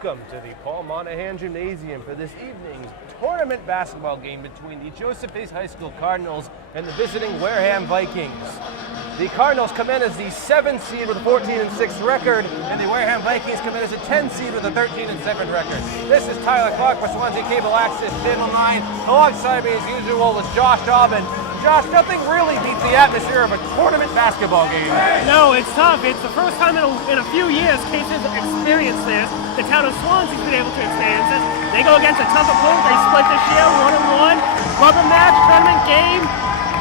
Welcome to the Paul Monahan Gymnasium for this evening's tournament basketball game between the JCHS High School Cardinals and the visiting Wareham Vikings. The Cardinals come in as the 7th seed with a 14-6 record, and the Wareham Vikings come in as a 10 seed with a 13-7 record. This is Tyler Clark for Swansea Cable Access Channel 9. Alongside me as usual is Josh Dobbin. Josh, nothing really beats the atmosphere of a tournament basketball game. No, it's tough. It's the first time in a few years Case has experienced this. The town of Swansea's been able to experience this. They go against a tough opponent. They split this year, 1-1. Rubber match, tournament game.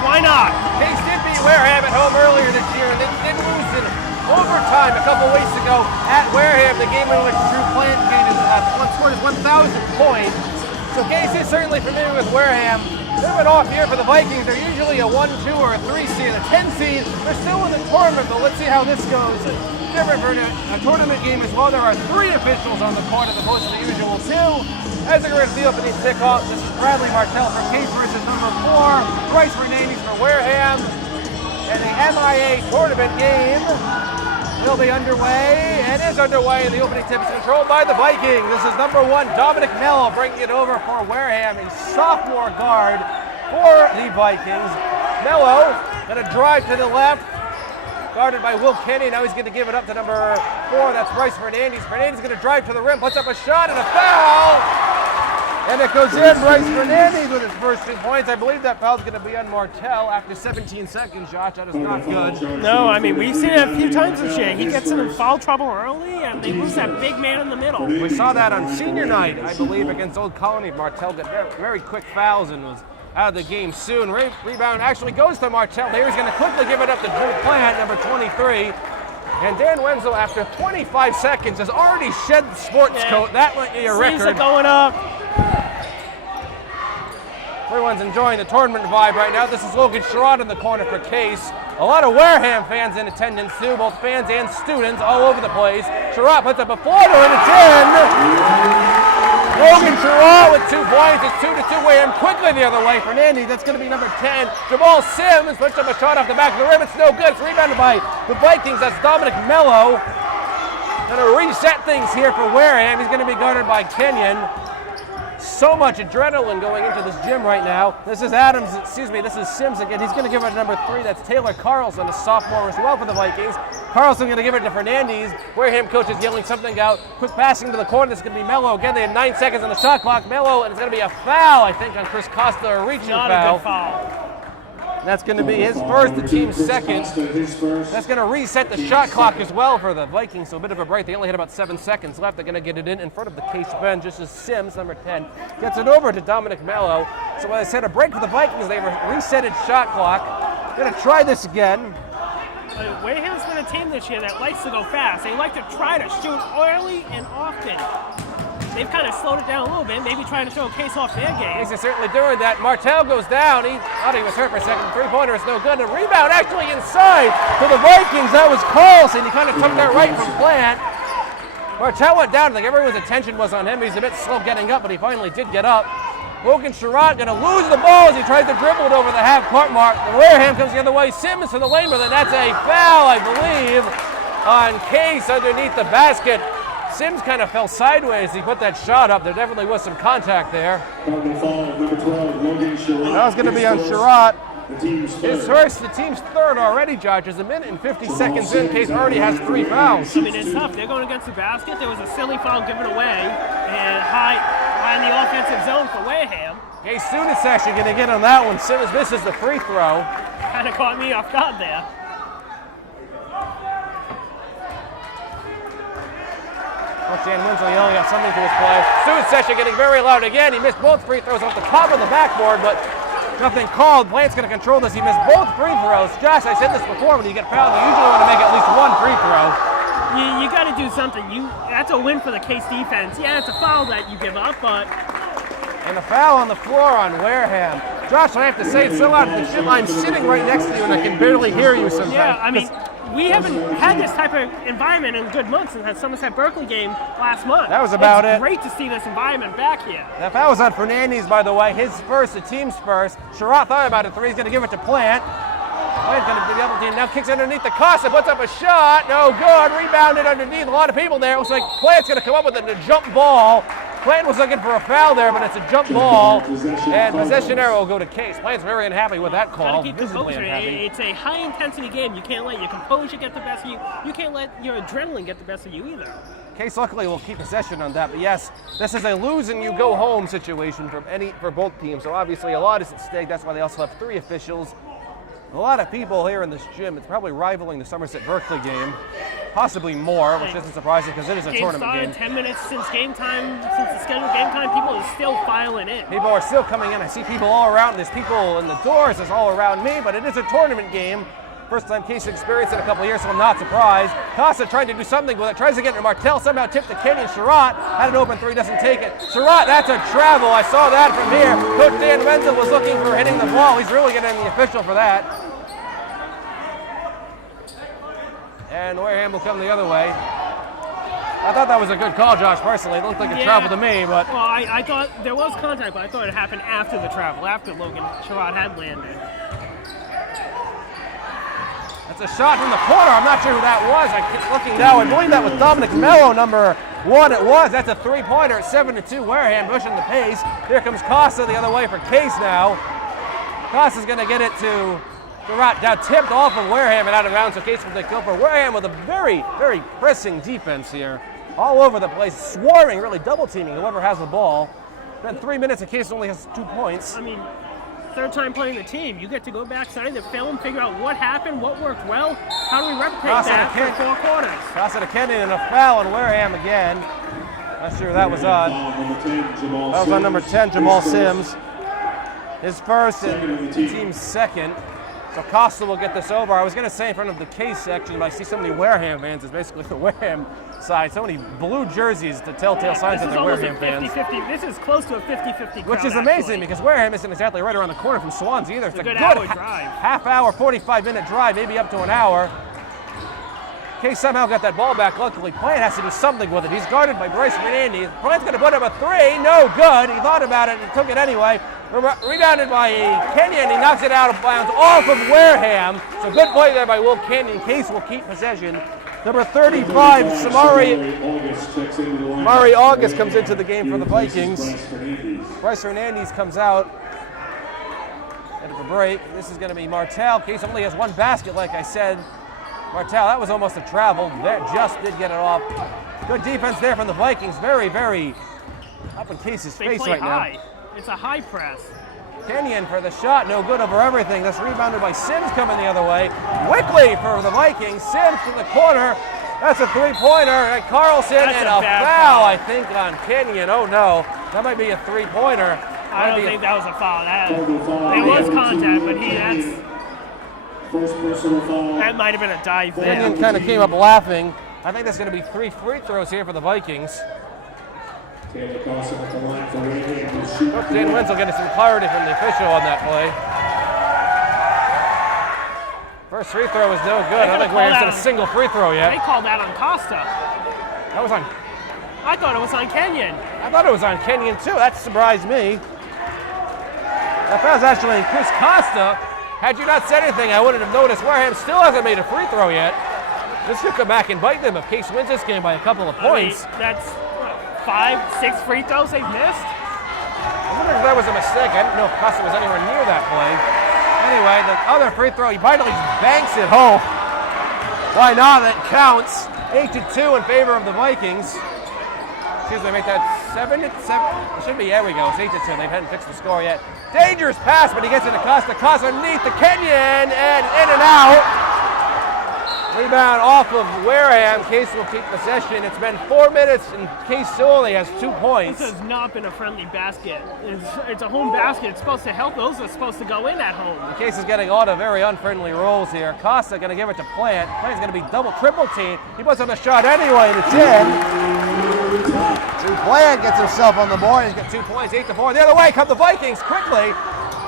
Why not? Case did beat Wareham at home earlier this year and did lose in overtime a couple weeks ago at Wareham, the game in which Drew Plant scored his 1,000 points. So Case is certainly familiar with Wareham. They've been off here for the Vikings. They're usually a 1, 2, or a 3 seed, a 10 seed. They're still in the tournament, but let's see how this goes. Different for a tournament game as well. There are 3 officials on the court as opposed to the usual 2. As they're going to the opening tip-off, this is Bradley Martell for Case versus number 4, Bryce Renandes for Wareham. And the MIA tournament game will be underway, and is underway, and the opening tip is controlled by the Vikings. This is number 1, Dominic Mello, bringing it over for Wareham, a sophomore guard for the Vikings. Mello going to drive to the left, guarded by Will Kenny. Now he's going to give it up to number 4, that's Bryce Renandes. Renandes going to drive to the rim, puts up a shot, and a foul! And it goes in. Bryce Renandes with his first 2 points. I believe that foul's going to be on Martell after 17 seconds, Josh. That is not good. No, I mean, we've seen it a few times this year. He gets in foul trouble early, and they lose that big man in the middle. We saw that on senior night, I believe, against Old Colony. Martell got very quick fouls and was out of the game soon. Rebound actually goes to Martell. Here he's going to quickly give it up to Drew Plant, number 23. And Dan Wenzel, after 25 seconds, has already shed the sports coat. That might be a record. Seems like going up. Everyone's enjoying the tournament vibe right now. This is Logan Sherrod in the corner for Case. A lot of Wareham fans in attendance too, both fans and students all over the place. Sherrod puts up a floater and it's in! Logan Sherrod with 2 points. It's 2-2. Wareham quickly the other way. Fernandez, that's going to be number 10. Jamal Sims puts up a shot off the back of the rim. It's no good. It's rebounded by the Vikings. That's Dominic Mello. Going to reset things here for Wareham. He's going to be guarded by Kenyon. So much adrenaline going into this gym right now. This is Sims again. He's going to give it to number 3. That's Taylor Carlson, a sophomore as well for the Vikings. Carlson going to give it to Fernandez. Wareham coach is yelling something out. Quick passing to the corner. This is going to be Mello again. They have 9 seconds on the shot clock. Mello, and it's going to be a foul, I think, on Chris Costa, a reaching foul. Not a good foul. That's going to be his first, the team's second. That's going to reset the shot clock as well for the Vikings, so a bit of a break. They only had about 7 seconds left. They're going to get it in front of the Case bench, just as Sims, number 10, gets it over to Dominic Mello. So when I said a break for the Vikings, they resetted shot clock. Going to try this again. Wareham's been a team this year that likes to go fast. They like to try to shoot early and often. They've kind of slowed it down a little bit, maybe trying to throw a Case off their game. Case is certainly doing that. Martell goes down. He thought he was hurt for a second. 3-pointer is no good. A rebound actually inside to the Vikings. That was Carlson. He kind of took that right from Plant. Martell went down. Like everyone's attention was on him. He's a bit slow getting up, but he finally did get up. Logan Sherrod going to lose the ball as he tries to dribble it over the half-court mark. The Wareham comes the other way. Simmons to the lane, but then that's a foul, I believe, on Case underneath the basket. Sims kind of fell sideways. He put that shot up. There definitely was some contact there. That was going to be on Sherrod. His first, the team's third already, Judge. Is a minute and 50 seconds in. Case already has 3 fouls. I mean, it's tough. They're going against the basket. There was a silly foul given away, and high in the offensive zone for Wareham. Case student's actually going to get on that one. Simmons misses the free throw. Kind of caught me off guard there. Dan Winslow yelling out something to his players. Student session getting very loud again. He missed both free throws off the top of the backboard, but nothing called. Plant's going to control this. He missed both free throws. Josh, I said this before, when you get fouled, you usually want to make at least 1 free throw. You got to do something. That's a win for the Case defense. Yeah, it's a foul that you give up, but... And a foul on the floor on Wareham. Josh, I have to say, it's so loud. I'm sitting right next to you, and I can barely hear you sometimes. Yeah, I mean... We haven't had this type of environment in good months since that Somerset Berkeley game last month. That was about it. It's great to see this environment back here. That foul was on Fernandez, by the way. His first, the team's first. Sherrod thought about it. 3. He's going to give it to Plant. Plant's going to be double team. Now kicks underneath the Costa, puts up a shot. No good. Rebounded underneath. A lot of people there. It looks like Plant's going to come up with it in a jump ball. Plant was looking for a foul there, but it's a jump ball. And possession arrow will go to Case. Plant's very unhappy with that call. Keep composure. It's a high-intensity game. You can't let your composure get the best of you. You can't let your adrenaline get the best of you either. Case luckily will keep possession on that, but yes, this is a lose and you go home situation for both teams. So obviously a lot is at stake. That's why they also have 3 officials. A lot of people here in this gym. It's probably rivaling the Somerset-Berkeley game, possibly more, which isn't surprising because it is a tournament game. 10 minutes since game time, since the scheduled game time, people are still filing in. People are still coming in. I see people all around. There's people in the doors. There's all around me, but it is a tournament game. First time Case experienced in a couple of years, so I'm not surprised. Costa trying to do something with it, tries to get it to Martel, somehow tipped to Kenyon. Sherratt had an open 3, doesn't take it. Sherratt, that's a travel. I saw that from here. Coach Dan Wenzel was looking for hitting the ball. He's really getting the official for that. And Wareham will come the other way. I thought that was a good call, Josh, personally. It looked like a travel to me, but... Well, I thought there was contact, but I thought it happened after the travel, after Logan Sherratt had landed. That's a shot from the corner. I'm not sure who that was. I keep looking now. I believe that was Dominic Mello, number 1. It was. That's a 3-pointer at 7-2. Wareham pushing the pace. Here comes Costa the other way for Case now. Costa's going to get it to Sherratt. Now tipped off of Wareham and out of bounds, so Case will take over. Wareham with a very, very pressing defense here. All over the place. Swarming, really double-teaming whoever has the ball. Then 3 minutes, and Case only has 2 points. I mean, third time playing the team, you get to go back, sign the film, figure out what happened, what worked well. How do we replicate that for 4 quarters? Costa to Kenyon and a foul on Wareham again. Not sure who that was on. That was on number 10, Jamal Sims. His first and the team's second. So Costa will get this over. I was going to say in front of the Case section, but I see so many Wareham fans. It's basically the Wareham side. So many blue jerseys, the telltale signs that they're Wareham fans. This is close to a 50-50 crowd, which is amazing because Wareham isn't exactly right around the corner from Swansea either. It's a good hour drive. Half-hour, 45-minute drive, maybe up to an hour. Case somehow got that ball back. Luckily, Plant has to do something with it. He's guarded by Bryce Renandy. Plant's going to put up a 3. No good. He thought about it and took it anyway. Rebounded by Kenyon. He knocks it out of bounds off of Wareham. So good play there by Will Kenyon. Case will keep possession. Number 35, Samari August comes into the game for the Vikings. Bryce Hernandez comes out. Headed for break. This is going to be Martel. Case only has 1 basket, like I said. Martel, that was almost a travel. That just did get it off. Good defense there from the Vikings. Very, very up in Case's face right now. It's a high press. Kenyon for the shot, no good over everything. That's rebounded by Sims coming the other way. Wickley for the Vikings. Sims to the corner. That's a 3-pointer. And Carlson and a foul, I think, on Kenyon. Oh no, that might be a 3-pointer. I don't think that was a foul. It was contact, but that might have been a dive there. Kenyon kind of came up laughing. I think there's going to be 3 free throws here for the Vikings. Coach Dan Wenzel getting some clarity from the official on that play. First free throw was no good. I don't think Wareham hit a single free throw yet. They called that on Costa. That was on. I thought it was on Kenyon. I thought it was on Kenyon too. That surprised me. That was actually Chris Costa. Had you not said anything, I wouldn't have noticed. Wareham still hasn't made a free throw yet. This could come back and bite them if Case wins this game by a couple of points. I mean, that's 5-6 free throws they've missed. I wonder if that was a mistake. I didn't know if Costa was anywhere near that play. Anyway, the other free throw, he finally banks it home. Why not? That counts. 8-2 in favor of the Vikings. Excuse me, make that 7-7. It should be, there we go. It's 8-2. They hadn't fixed the score yet. Dangerous pass, but he gets it to Costa. Costa underneath the Kenyon and in and out. Rebound off of Wareham. Case will keep possession. It's been 4 minutes and Case still only has 2 points. This has not been a friendly basket. It's a home basket. It's supposed to help. Those are supposed to go in at home. The Case is getting a lot of very unfriendly rolls here. Costa going to give it to Plant. Plant's going to be double, triple team. He puts up a shot anyway and it's in. Plant gets himself on the board. He's got 2 points, 8-4. The other way come the Vikings quickly.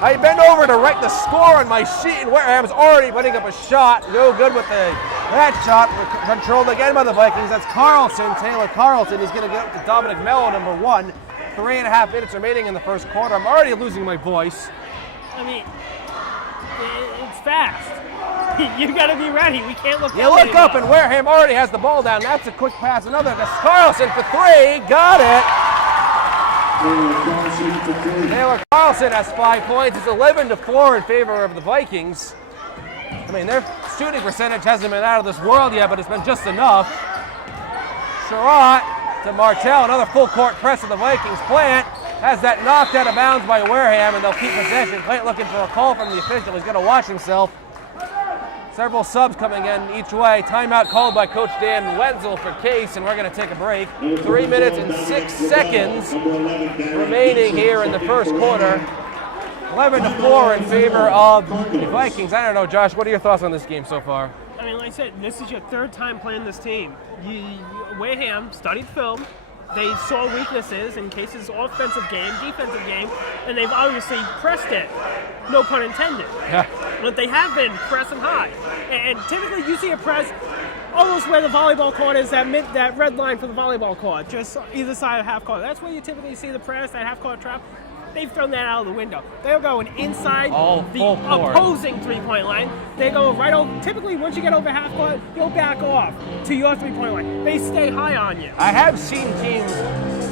I bend over to write the score on my sheet, and Wareham's already putting up a shot. No good with that shot. Controlled again by the Vikings. That's Carlson, Taylor Carlson. He's going to get up to Dominic Mello, number 1. 3.5 minutes remaining in the first quarter. I'm already losing my voice. I mean, it's fast. You got to be ready. We can't look. You look up and Wareham already has the ball down. That's a quick pass. Another. That's Carlson for 3. Got it. Taylor Carlson has 5 points. It's 11-4 in favor of the Vikings. I mean, their shooting percentage hasn't been out of this world yet, but it's been just enough. Sherratt to Martell. Another full court press of the Vikings. Plant has that knocked out of bounds by Wareham, and they'll keep possession. Plant looking for a call from the official. He's going to watch himself. Several subs coming in each way. Timeout called by Coach Dan Wenzel for Case, and we're going to take a break. 3 minutes and 6 seconds remaining here in the first quarter. 11-4 in favor of the Vikings. I don't know, Josh, what are your thoughts on this game so far? I mean, like I said, this is your 3rd time playing this team. Wareham studied film. They saw weaknesses in Case's offensive game, defensive game, and they've obviously pressed it. No pun intended. Yeah. But they have been pressing high. And typically you see a press almost where the volleyball court is, that red line for the volleyball court, just either side of half court. That's where you typically see the press, that half court trap. They've thrown that out of the window. They're going inside the opposing three-point line. They go right over. Typically, once you get over half court, you'll back off to your three-point line. They stay high on you. I have seen teams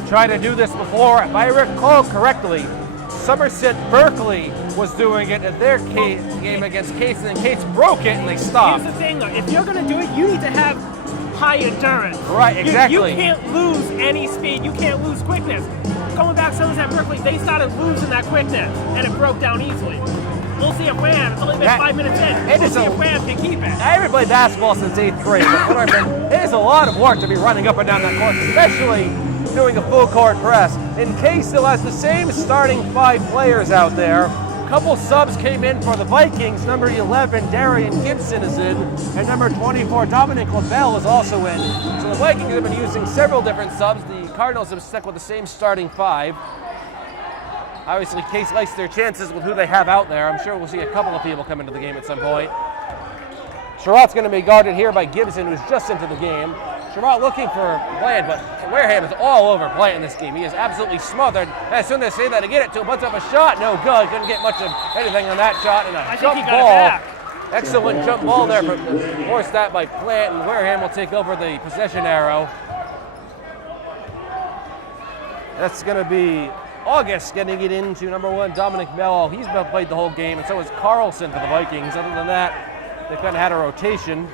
try to do this before. If I recall correctly, Somerset Berkeley was doing it at their game against Case, and then Case broke it and they stopped. Here's the thing, though. If you're going to do it, you need to have high endurance. Right, exactly. You can't lose any speed. You can't lose quickness. Going back to Somerset Berkeley, they started losing that quickness, and it broke down easily. We'll see if Wareham, it's only been 5 minutes in, we'll see if Wareham can keep it. I haven't played basketball since 8th grade, but it is a lot of work to be running up and down that court, especially doing a full court press. And Case still has the same starting 5 players out there. A couple subs came in for the Vikings. Number 11, Darian Gibson is in, and number 24, Dominic LaBelle is also in. So the Vikings have been using several different subs. The Cardinals have stuck with the same starting 5. Obviously, Case likes their chances with who they have out there. I'm sure we'll see a couple of people come into the game at some point. Sherratt's going to be guarded here by Gibson, who's just into the game. Sherratt looking for Bland, but Wareham is all over Bland in this game. He is absolutely smothered. As soon as they say that, to get it to him, puts up a shot. No good. Couldn't get much of anything on that shot. And a jump ball. Excellent jump ball there, but forced that by Plant, and Wareham will take over the possession arrow. That's going to be August getting it into number 1, Dominic Mello. He's been played the whole game, and so is Carlson for the Vikings. Other than that, they've kind of had a rotation.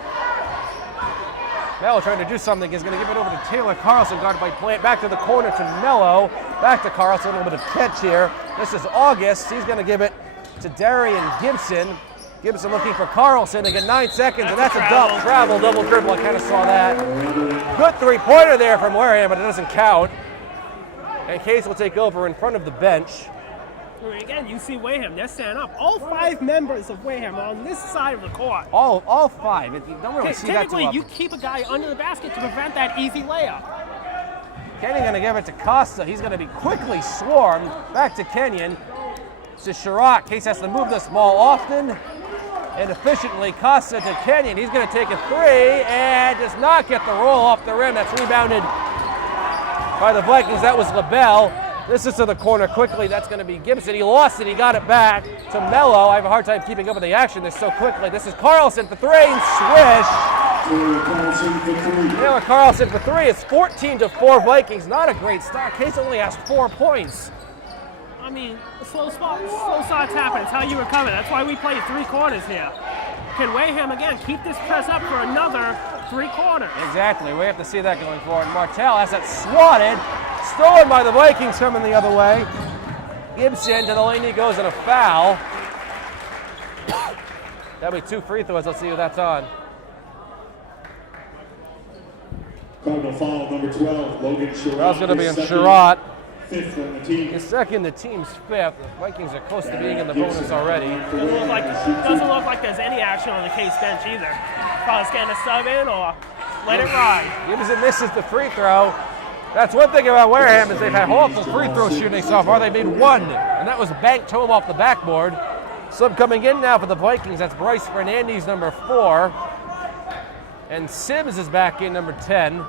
Mello trying to do something. He's going to give it over to Taylor Carlson, guarded by Plant. Back to the corner to Mello. Back to Carlson, a little bit of catch here. This is August. He's going to give it to Darian Gibson. Gibson looking for Carlson. They get 9 seconds, and that's a travel, double dribble. I kind of saw that. Good three-pointer there from Wareham, but it doesn't count. And Case will take over in front of the bench. Again, you see Wareham, they're standing up. All 5 members of Wareham are on this side of the court. All 5. You don't really see that too Typically, often. you keep a guy under the basket to prevent that easy layup. Kenyon going to give it to Costa. He's going to be quickly swarmed. Back to Kenyon. To Sherratt. Case has to move this ball often and efficiently. Costa to Kenyon. He's going to take a 3 and does not get the roll off the rim. That's rebounded by the Vikings. That was LaBelle. This is to the corner quickly. That's going to be Gibson. He lost it. He got it back to Mello. I have a hard time keeping up with the action this so quickly. This is Carlson for 3 and swish. Taylor Carlson for 3. It's 14-4 Vikings. Not a great start. Case only has 4 points. I mean, slow starts happen. It's how you recover. That's why we play 3 quarters here. Can Wareham again keep this press up for another 3 quarters? Exactly. We have to see that going forward. Martell has that swatted. Stolen by the Vikings coming the other way. Gibson to the lane he goes, and a foul. That'll be 2 free throws. Let's see who that's on. Cardinal foul number 12, Logan Sherratt. That's going to be in Sherratt. 5th on the team. His second, the team's 5th. The Vikings are close to being in the bonus already. Doesn't look like there's any action on the Case bench either. Probably getting a sub in or let it ride. Gibson misses the free throw. That's one thing about Wareham is they've had awful free throw shooting so far. They made 1, and that was banked home off the backboard. Sub coming in now for the Vikings. That's Bryce Fernandez, number 4. And Sims is back in, number 10.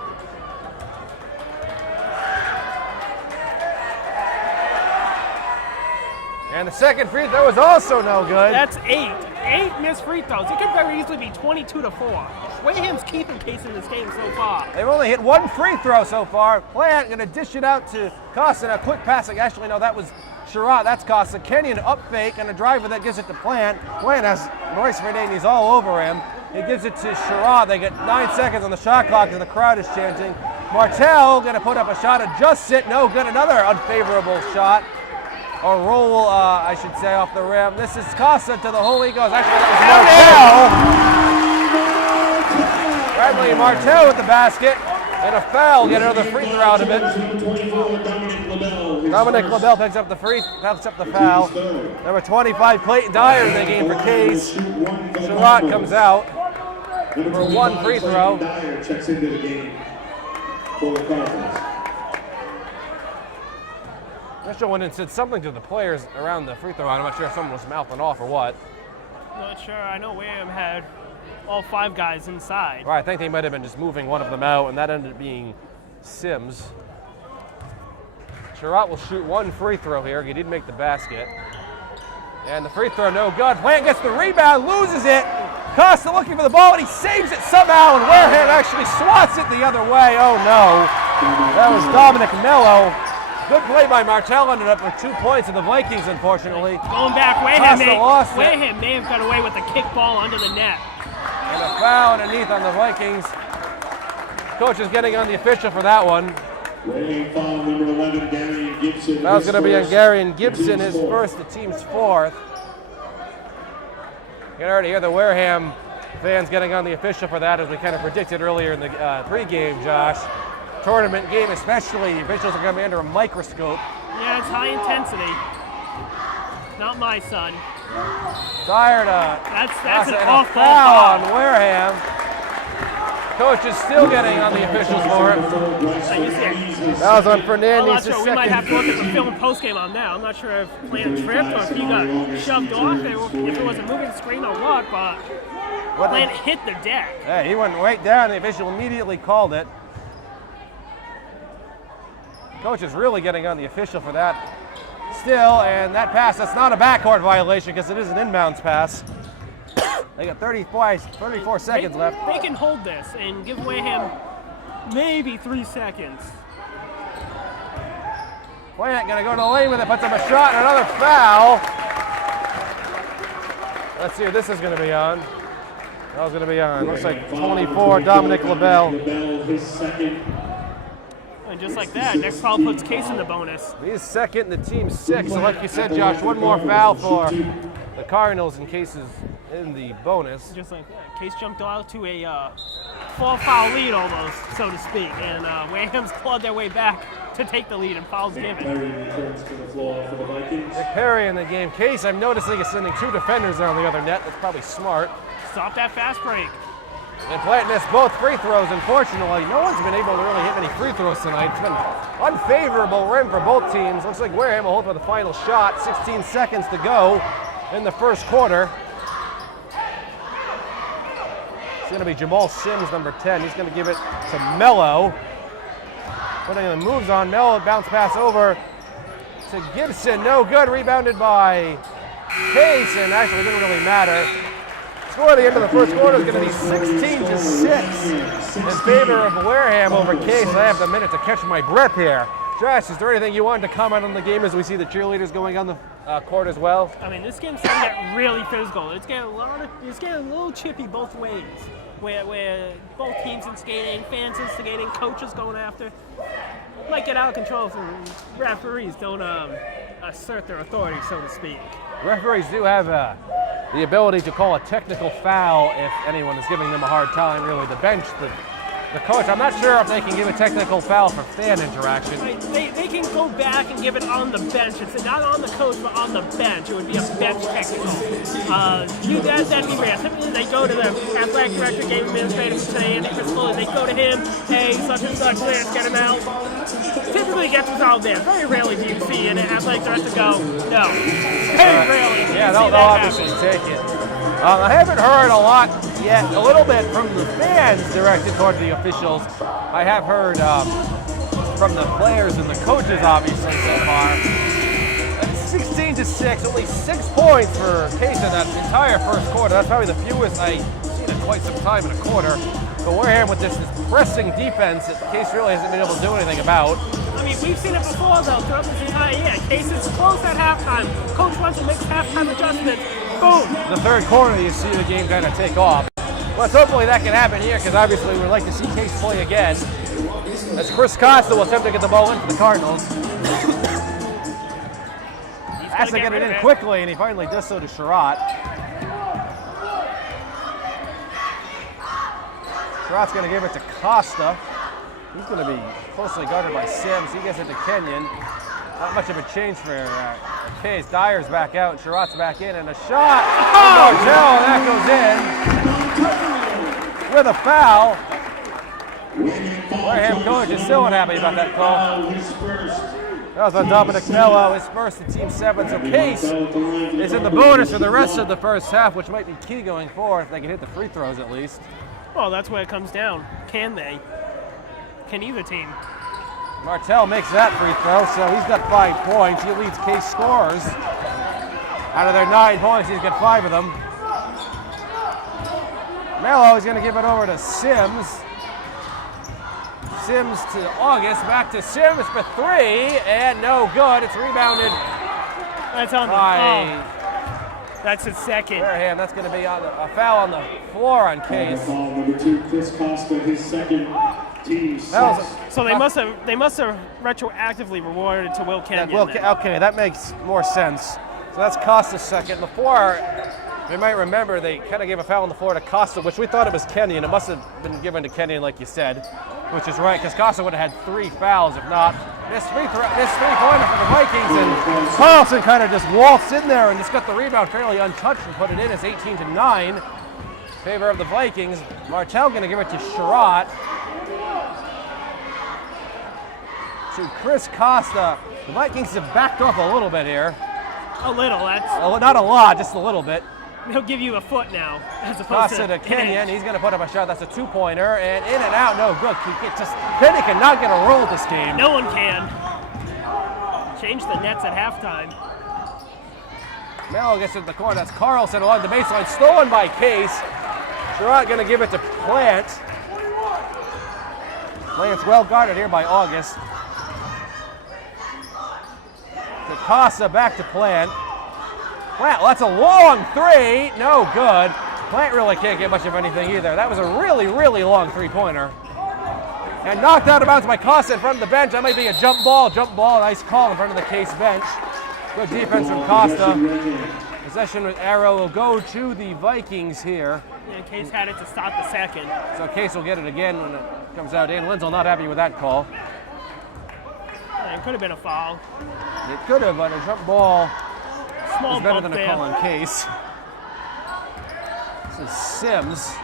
And the second free throw was also no good. That's 8. 8 missed free throws. It could very easily be 22-4. Wareham's keeping pace in this game so far. They've only hit 1 free throw so far. Plant going to dish it out to Costa. A quick passing. Actually, no, that was Sherrod. That's Costa. Kenyon up fake and a driver that gives it to Plant. Plant has Royce Fernandez all over him. He gives it to Sherrod. They get 9 seconds on the shot clock and the crowd is chanting. Martell going to put up a shot and just sit. No good. Another unfavorable shot. Or roll, I should say, off the rim. This is Costa to the hole he goes. Actually, that was Martell. Bradley Martell with the basket. And a foul. Get another free throw out of it. Dominic LaBelle picks up the foul. Number 25, Clayton Dyer in the game for Case. Sherrod comes out for 1 free throw. Dyer checks into the game for the Cardinals. Mr. Winden said something to the players around the free throw line. I'm not sure if someone was mouthing off or what. Not sure. I know Wareham had all 5 guys inside. Right, I think they might have been just moving one of them out, and that ended up being Sims. Sherrod will shoot 1 free throw here. He did make the basket. And the free throw, no good. Plant gets the rebound, loses it. Costa looking for the ball, and he saves it somehow, and Wareham actually swats it the other way. Oh, no. That was Dominic Mello. Good play by Martell, ended up with 2 points of the Vikings, unfortunately. Going back, Wareham may have got away with a kick ball under the net. And a foul underneath on the Vikings. Coach is getting on the official for that one. Foul number 11, Gary Gibson. That was going to be on Gary and Gibson, his first, the team's 4th. You can already hear the Wareham fans getting on the official for that, as we kind of predicted earlier in the pregame, Josh. Tournament game especially, the officials are going to be under a microscope. Yeah, it's high intensity. Not my son. Tired That's an awful foul on Wareham. Coach is still getting on the officials for it. That was on Fernandez. I'm not sure. We might have to look at the film and postgame on that. I'm not sure if Plant tripped or if he got shoved off, if it was a moving screen or what, but Plant hit the deck. Yeah, he went right down. The official immediately called it. Coach is really getting on the official for that still, and that pass, that's not a backcourt violation because it is an inbounds pass. They got 34 seconds left. They can hold this and give Wareham maybe 3 seconds. Plant gonna go to the lane with it, puts up a shot, and another foul. Let's see what this is gonna be on. That was gonna be on. Looks like 24, Dominic LaBelle. His second. And just like that, next foul puts Case in the bonus. He's second, the team's 6. So like you said, Josh, 1 more foul for the Cardinals in Case's in the bonus. Just like that. Case jumped out to a 4-foul lead almost, so to speak. And Wareham's clawed their way back to take the lead, and fouls given. Perry returns to the floor for the Vikings. Nick Perry in the game. Case, I'm noticing, is sending 2 defenders on the other net. That's probably smart. Stop that fast break. And Plant missed both free throws, unfortunately. No one's been able to really hit many free throws tonight. It's been unfavorable rim for both teams. Looks like Wareham will hold for the final shot. 16 seconds to go in the first quarter. It's going to be Jamal Sims, number 10. He's going to give it to Mello. Putting the moves on. Mello, bounce pass over to Gibson. No good. Rebounded by Case, and actually it didn't really matter. Score at the end of the first quarter is going to be 16-6 in favor of Wareham over Case. I have a minute to catch my breath here. Josh, is there anything you wanted to comment on the game as we see the cheerleaders going on the court as well? I mean, this game's starting to get really physical. It's getting a little chippy both ways, where both teams instigating, fans instigating, coaches going after. It might get out of control if referees don't assert their authority, so to speak. Referees do have the ability to call a technical foul if anyone is giving them a hard time. Really, the bench, the coach, I'm not sure if they can give a technical foul for fan interaction. Right. They can go back and give it on the bench. It's not on the coach, but on the bench. It would be a bench technical. That'd be rare. Typically, they go to the athletic director, game administrator, say, Andy Crispo, they go to him, hey, such and such, let's get him out. Typically gets resolved there. Very rarely do you see an athletic director go, no. Very rarely do you see that they'll obviously take it. I haven't heard a lot yet, a little bit from the fans directed toward the officials. I have heard from the players and the coaches, obviously, so far. It's 6, only 6 points for Case in that entire first quarter. That's probably the fewest I've seen in quite some time in a quarter. But Wareham with this pressing defense that Case really hasn't been able to do anything about. I mean, we've seen it before, though, throughout this entire year. Case is close at halftime. Coach Wenzel makes halftime adjustments. Boom! The third quarter, you see the game kind of take off. But hopefully that can happen here, because obviously we'd like to see Case play again. As Chris Costa will attempt to get the ball in for the Cardinals. Has to get it in quickly, and he finally does so to Sherratt. Sherratt's going to give it to Costa. He's going to be closely guarded by Sims. He gets it to Kenyon. Not much of a change for Case. Dyer's back out, Sherratt's back in, and a shot from Martell, and that goes in with a foul. Wareham coach is still unhappy about that call. That was on Dominic Mello, his first in Team 7. So Case is in the bonus for the rest of the first half, which might be key going forward if they can hit the free throws at least. Well, that's where it comes down. Can they? Can either team? Martell makes that free throw, so he's got 5 points. He leads Case scorers. Out of their 9 points, he's got 5 of them. Mello is going to give it over to Sims. Sims to August, back to Sims for 3, and no good. It's rebounded. That's on by that's his second. Wareham. That's going to be a foul on the floor on Case. Foul number 2, Chris Costa, his second, Team 6. So they must have retroactively rewarded to Will Kenyon. Okay, that makes more sense. So that's Costa's second. The floor, you might remember they kind of gave a foul on the floor to Costa, which we thought it was Kenyon. It must have been given to Kenyon, like you said, which is right, because Costa would have had 3 fouls if not. This three-pointer for the Vikings, and Carlson kind of just waltzed in there and just got the rebound fairly untouched and put it in. It's 18-9 in favor of the Vikings. Martell going to give it to Sherratt. To Chris Costa. The Vikings have backed off a little bit here. A little, not a lot, just a little bit. He'll give you a foot now, as opposed to Kenyon. He's going to put up a shot. That's a 2-pointer, and in and out, no good. Kenny cannot get a roll this game. No one can. Change the nets at halftime. Mello gets to the corner. That's Carlson along the baseline, stolen by Case. Sherratt going to give it to Plant. Plant's well guarded here by August. To Costa, back to Plant. Plant, that's a long 3, no good. Plant really can't get much of anything either. That was a really, really long 3-pointer. And knocked out of bounds by Costa in front of the bench. That might be a jump ball, nice call in front of the Case bench. Good defense from Costa. Possession with arrow will go to the Vikings here. Yeah, Case had it to stop the second. So Case will get it again when it comes out in. Lindsell not happy with that call. Yeah, it could have been a foul. It could have, but a jump ball Small is better bump than a there. call on Case. This is Sims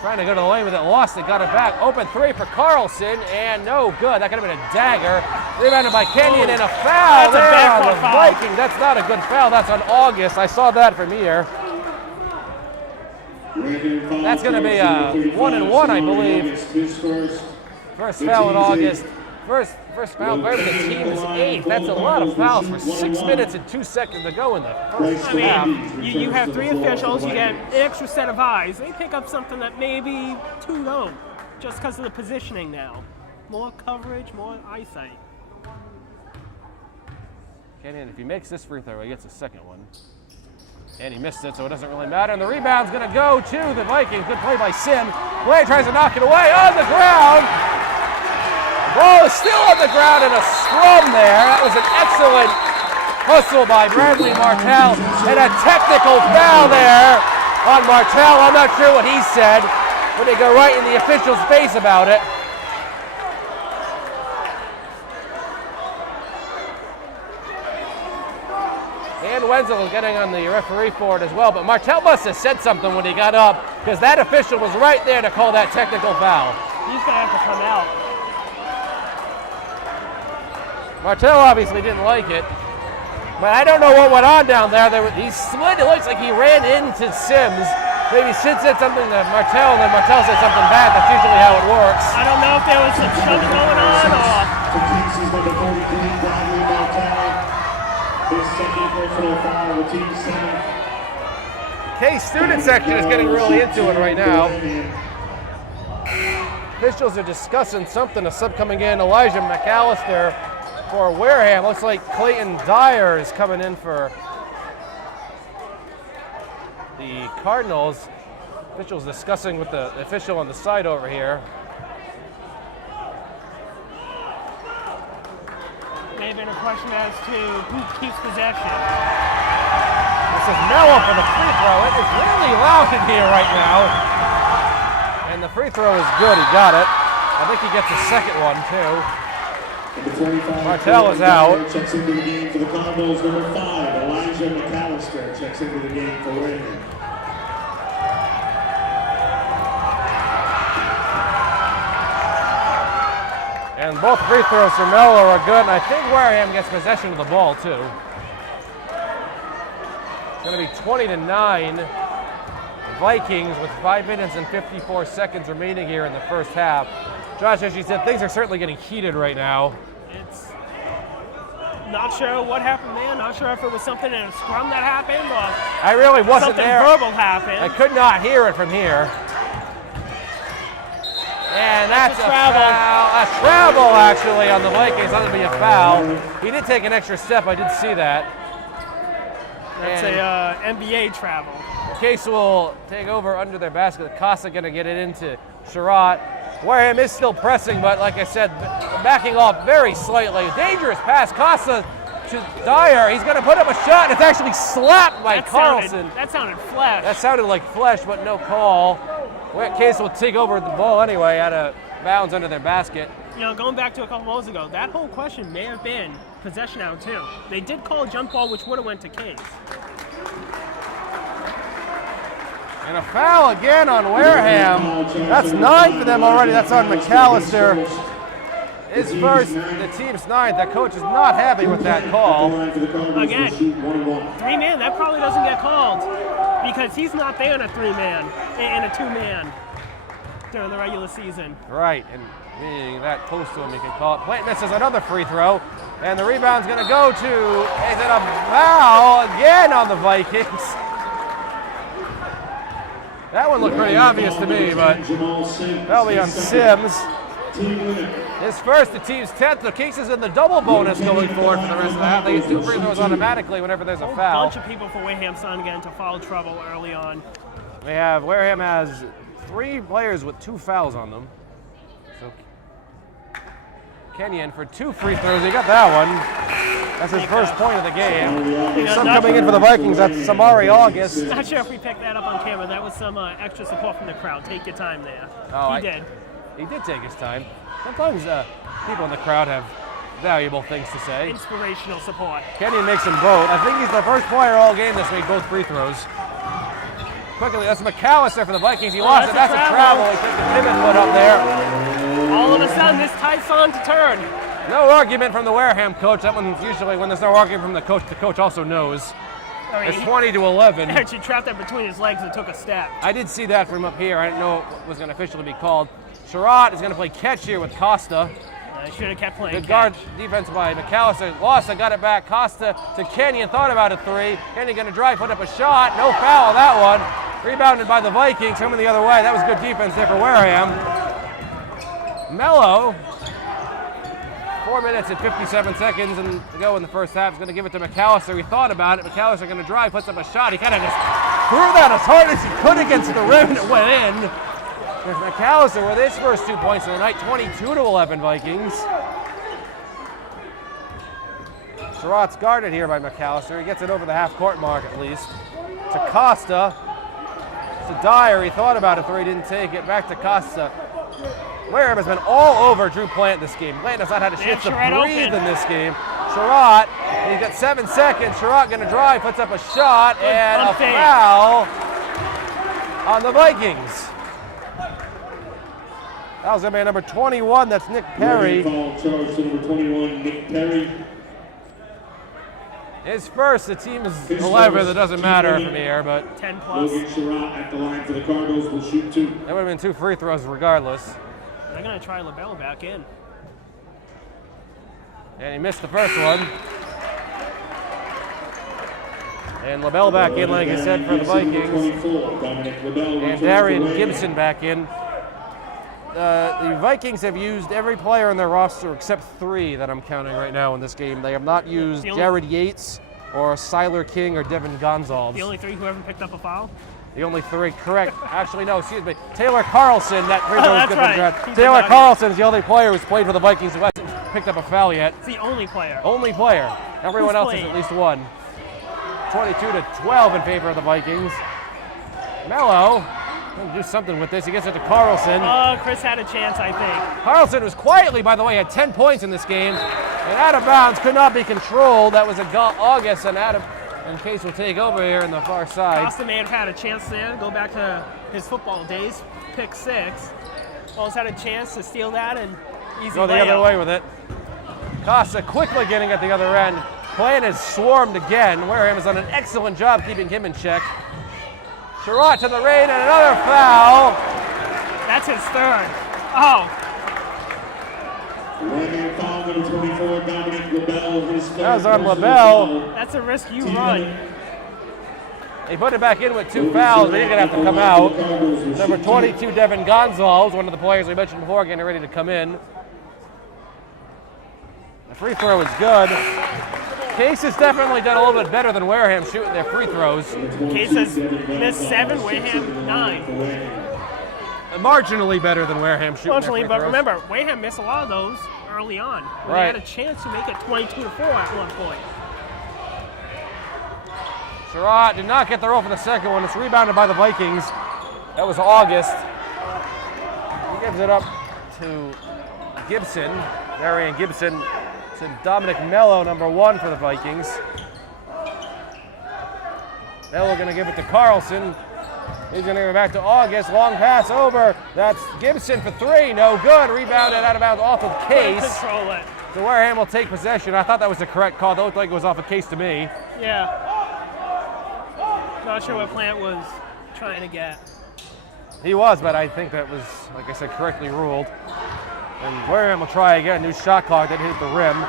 trying to go to the lane with it, lost it, got it back. Open 3 for Carlson, and no good. That could have been a dagger. Rebounded by Kenyon, and a foul there on the Vikings. That's not a good foul. That's on August. I saw that from here. That's going to be a 1-and-1, I believe. First foul in August. First foul for the team's 8th. That's a lot of fouls for 6 minutes and 2 seconds to go in the first half. You have 3 officials, you get an extra set of eyes. They pick up something that maybe 2 don't, just because of the positioning now. More coverage, more eyesight. Kenyon, if he makes this free throw, he gets a second one. And he missed it, so it doesn't really matter. And the rebound's going to go to the Vikings. Good play by Sim. Blake tries to knock it away on the ground. Ball is still on the ground and a scrum there. That was an excellent hustle by Bradley Martell. And a technical foul there on Martell. I'm not sure what he said, but they go right in the official's face about it. And Wenzel is getting on the referee for it as well, but Martell must have said something when he got up, because that official was right there to call that technical foul. He's going to have to come out. Martell obviously didn't like it, but I don't know what went on down there. He slid, it looks like he ran into Sims. Maybe Sid said something to Martell, and then Martell said something bad. That's usually how it works. I don't know if there was some shoving going on, or... His second personal foul, the team's seventh. K-student section is getting really into it right now. Officials are discussing something. A sub coming in, Elijah McAllister for Wareham. Looks like Clayton Dyer is coming in for the Cardinals. Officials discussing with the official on the side over here. May have been a question as to who keeps possession. This is Mello for the free throw. It is really loud in here right now. And the free throw is good. He got it. I think he gets a second one, too. Martell is out. Checks into the game for the Cardinals. Number 5, Elijah McAllister checks into the game for Wareham. And both free throws for Mello are good. And I think Wareham gets possession of the ball, too. It's going to be 20-9. Vikings with 5 minutes and 54 seconds remaining here in the first half. Josh, as you said, things are certainly getting heated right now. It's not sure what happened there. Not sure if it was something in a scrum that happened or I really wasn't something there. verbal happened. I could not hear it from here. And that's a travel. foul. A travel, actually, on the Vikings. That would be a foul. He did take an extra step. I did see that. That's And a NBA travel. Case will take over under their basket. Costa going to get it into Sherratt. Wareham is still pressing, but like I said, backing off very slightly. Dangerous pass. Costa to Dyer. He's going to put up a shot, and it's actually slapped by Carlson. That sounded flesh. That sounded like flesh, but no call. Case will take over the ball anyway, out of bounds under their basket. You know, going back to a couple moments ago, that whole question may have been possession out too. They did call a jump ball, which would have went to Case. And a foul again on Wareham. That's 9 for them already. That's on McAllister. His first, the team's 9th. The coach is not happy with that call. Again, 3-man, that probably doesn't get called because he's not there in a 3-man, in a 2-man during the regular season. Right, and being that close to him, he can call it. Clayton misses another free throw, and the rebound's going to go to, is it a foul again on the Vikings? That one looked pretty obvious to me, but that'll be on Sims. His first, the team's 10th. The Case is in the double bonus going forward for the rest of the half. They get 2 free throws automatically whenever there's a foul. A bunch of people for Wareham starting to get into foul trouble early on. Wareham has 3 players with 2 fouls on them. So Kenyon for 2 free throws. He got that one. That's his first point of the game. Some coming in for the Vikings. That's Samari August. Not sure if we picked that up on camera. That was some extra support from the crowd. Take your time there. Oh, he did. He did take his time. Sometimes people in the crowd have valuable things to say. Inspirational support. Kenyon makes them both. I think he's the first player all game that's made both free throws. Quickly, that's McAllister for the Vikings. He lost it. That's a travel. He took the pivot foot up there. All of a sudden, this tide's on to turn. No argument from the Wareham coach. That one's usually when there's no argument from the coach also knows. It's 20-11. Actually trapped that between his legs and took a step. I did see that from up here. I didn't know it was going to officially be called. Sherratt is going to play catch here with Costa. Should have kept playing. Good guard defense by McAllister. Lost, got it back. Costa to Kenyon. Thought about a 3. Kenyon going to drive, put up a shot. No foul on that one. Rebounded by the Vikings. Coming the other way. That was good defense there for Wareham. Mello. 4 minutes and 57 seconds and to go in the first half. He's going to give it to McAllister. He thought about it. McAllister going to drive, puts up a shot. He kind of just threw that as hard as he could against the rim and it went in. There's McAllister with his first 2 points of the night. 22-11 Vikings. Sherratt's guarded here by McAllister. He gets it over the half-court mark at least. To Costa. To Dyer. He thought about a 3, didn't take it. Back to Costa. Wareham has been all over Drew Plant this game. Plant has not had a chance to breathe in this game. Sherratt, he's got 7 seconds. Sherratt going to drive, puts up a shot, and a foul on the Vikings. That was going to be number 21. That's Nick Perry. Foul charge to number 21, Nick Perry. His first, the team is 11. That doesn't matter from here, but 10 plus. Logan Sherratt at the line for the Cardinals will shoot 2. That would have been 2 free throws regardless. They're going to try LaBelle back in. And he missed the first one. And LaBelle back in, like I said, for the Vikings. And Darian Gibson back in. The Vikings have used every player in their roster except 3 that I'm counting right now in this game. They have not used Jared Yates or Siler King or Devin Gonzalez. The only 3 who haven't picked up a foul? The only 3, correct. Actually, no, excuse me. Taylor Carlson, that free throw is good right. for the draft. Taylor Carlson is the only player who's played for the Vikings who hasn't picked up a foul yet. It's the only player. Only player. Everyone else played? has at least one. 22-12 in favor of the Vikings. Mello going to do something with this. He gets it to Carlson. Chris had a chance, I think. Carlson, was quietly, by the way, had 10 points in this game. And out of bounds, could not be controlled. That was August, and Case will take over here on the far side. Costa may have had a chance there. Go back to his football days. Pick 6. Almost had a chance to steal that and easy Go the layup. other way with it. Costa quickly getting at the other end. Plant is swarmed again. Wareham has done an excellent job keeping him in check. Sherratt to the rain and another foul. That's his 3rd. Oh. That was on LaBelle. That's a risk you run. He put it back in with 2 fouls, but he's going to have to come out. Number 22, Devin Gonzalez, one of the players we mentioned before, getting ready to come in. The free throw is good. Case has definitely done a little bit better than Wareham shooting their free throws. Case has missed 7, Wareham 9. Marginally better than Wareham shooting their free throws. But remember, Wareham missed a lot of those early on. They had a chance to make it 22-4 at one point. Sherratt did not get the roll for the second one. It's rebounded by the Vikings. That was August. He gives it up to Gibson, Darian Gibson, to Dominic Mello, number 1 for the Vikings. Mello going to give it to Carlson. He's going to give it back to August. Long pass over. That's Gibson for 3. No good. Rebounded out of bounds off of Case. Control it. So Wareham will take possession. I thought that was the correct call. That looked like it was off of Case to me. Yeah. Not sure what Plant was trying to get. He was, but I think that was, like I said, correctly ruled. And Wareham will try again. New shot clock that hit the rim.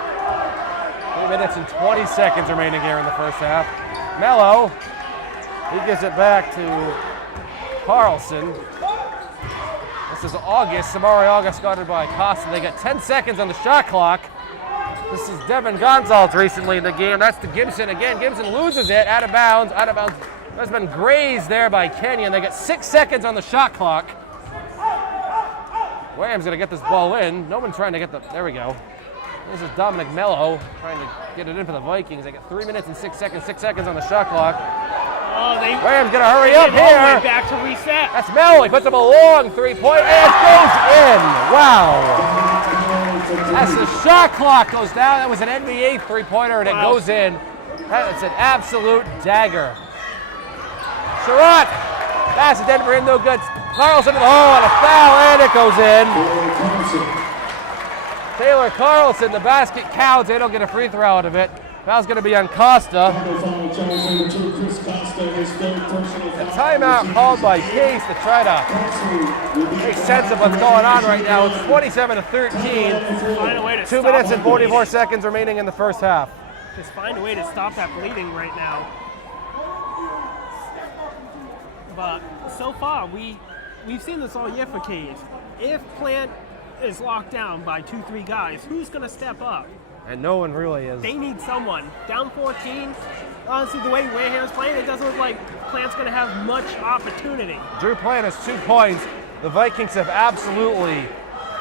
3 minutes and 20 seconds remaining here in the first half. Mello, he gives it back to Carlson. This is August. Samari August guarded by Costa. They got 10 seconds on the shot clock. This is Devin Gonzalez recently in the game. That's to Gibson again. Gibson loses it, out of bounds. Out of bounds. That's been grazed there by Kenyon. They got 6 seconds on the shot clock. Waham's going to get this ball in. No one's trying to get the... There we go. This is Dominic Mello trying to get it in for the Vikings. They got 3 minutes and 6 seconds. 6 seconds on the shot clock. Waham's going to hurry up here. Back to reset. That's Mello. He puts up a long 3-point, and it goes in. Wow. As the shot clock goes down, that was an NBA 3-pointer, and it goes in. That's an absolute dagger. Sherratt. Pass to Denver in, no good. Carlson to the hole and a foul, and it goes in. Taylor Carlson, the basket counts. They don't get a free throw out of it. Foul's going to be on Costa. A timeout called by Case to try to make sense of what's going on right now. It's 27-13. 2 minutes and 44 seconds remaining in the first half. Just find a way to stop that bleeding right now. But so far, we've seen this all year for Case. If Plant is locked down by 2-3 guys, who's going to step up? And no one really is. They need someone. Down 14, honestly, the way Wareham's playing, it doesn't look like Plant's going to have much opportunity. Drew Plant has 2 points. The Vikings have absolutely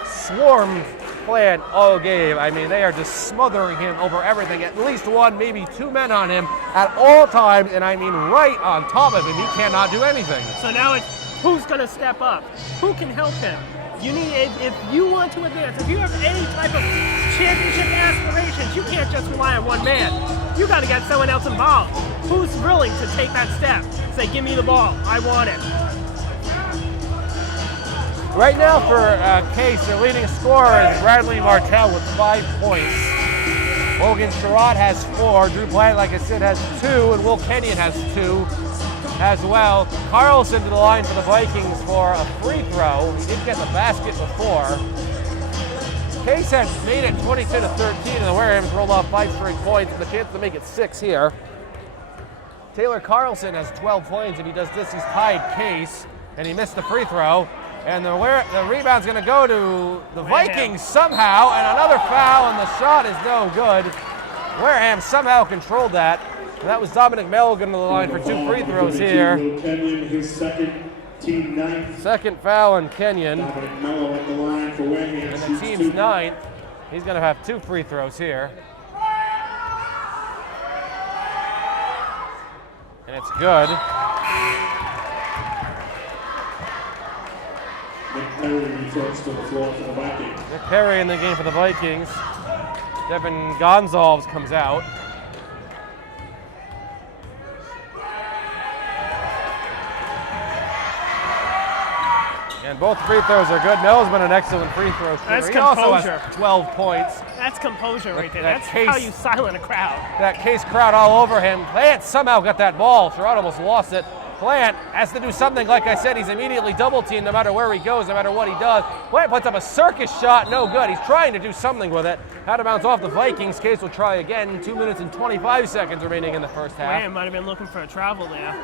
swarmed Plant all game. I mean, they are just smothering him over everything. At least 1, maybe 2 men on him at all times, and I mean right on top of him. He cannot do anything. So now it's who's going to step up? Who can help him? You need, if you want to advance, if you have any type of championship aspirations, you can't just rely on one man. You got to get someone else involved. Who's willing to take that step? Say, give me the ball. I want it. Right now for Case, their leading scorer is Bradley Martell with 5 points. Logan Sherratt has 4. Drew Plant, like I said, has 2. And Will Kenyon has 2 as well. Carlson to the line for the Vikings for a free throw. He did get the basket before. Case had made it 22-13, and the Warehams rolled off 5 straight points, and the chance to make it 6 here. Taylor Carlson has 12 points. If he does this, he's tied Case, and he missed the free throw. And the rebound's going to go to the Vikings somehow, and another foul, and the shot is no good. Wareham somehow controlled that. And that was Dominic Mello going to the line for 2 free throws here. Kenyon, his second, team 9th. Second foul on Kenyon. Dominic Mello at the line for Wareham. And the team's 9th. He's going to have 2 free throws here. And it's good. Nick Perry returns to the floor for the Vikings. Nick Perry in the game for the Vikings. Devin Gonzalez comes out. And both free throws are good. Mel's been an excellent free throw shooter. That's he composure. also has 12 points. That's composure right there. That That's Case- how you silent a crowd. That Case crowd all over him. Plant somehow got that ball. Sherrod almost lost it. Plant has to do something. Like I said, he's immediately double teamed no matter where he goes, no matter what he does. Plant puts up a circus shot, no good. He's trying to do something with it. Out of bounds off the Vikings. Case will try again. 2 minutes and 25 seconds remaining in the first half. Man, might have been looking for a travel there.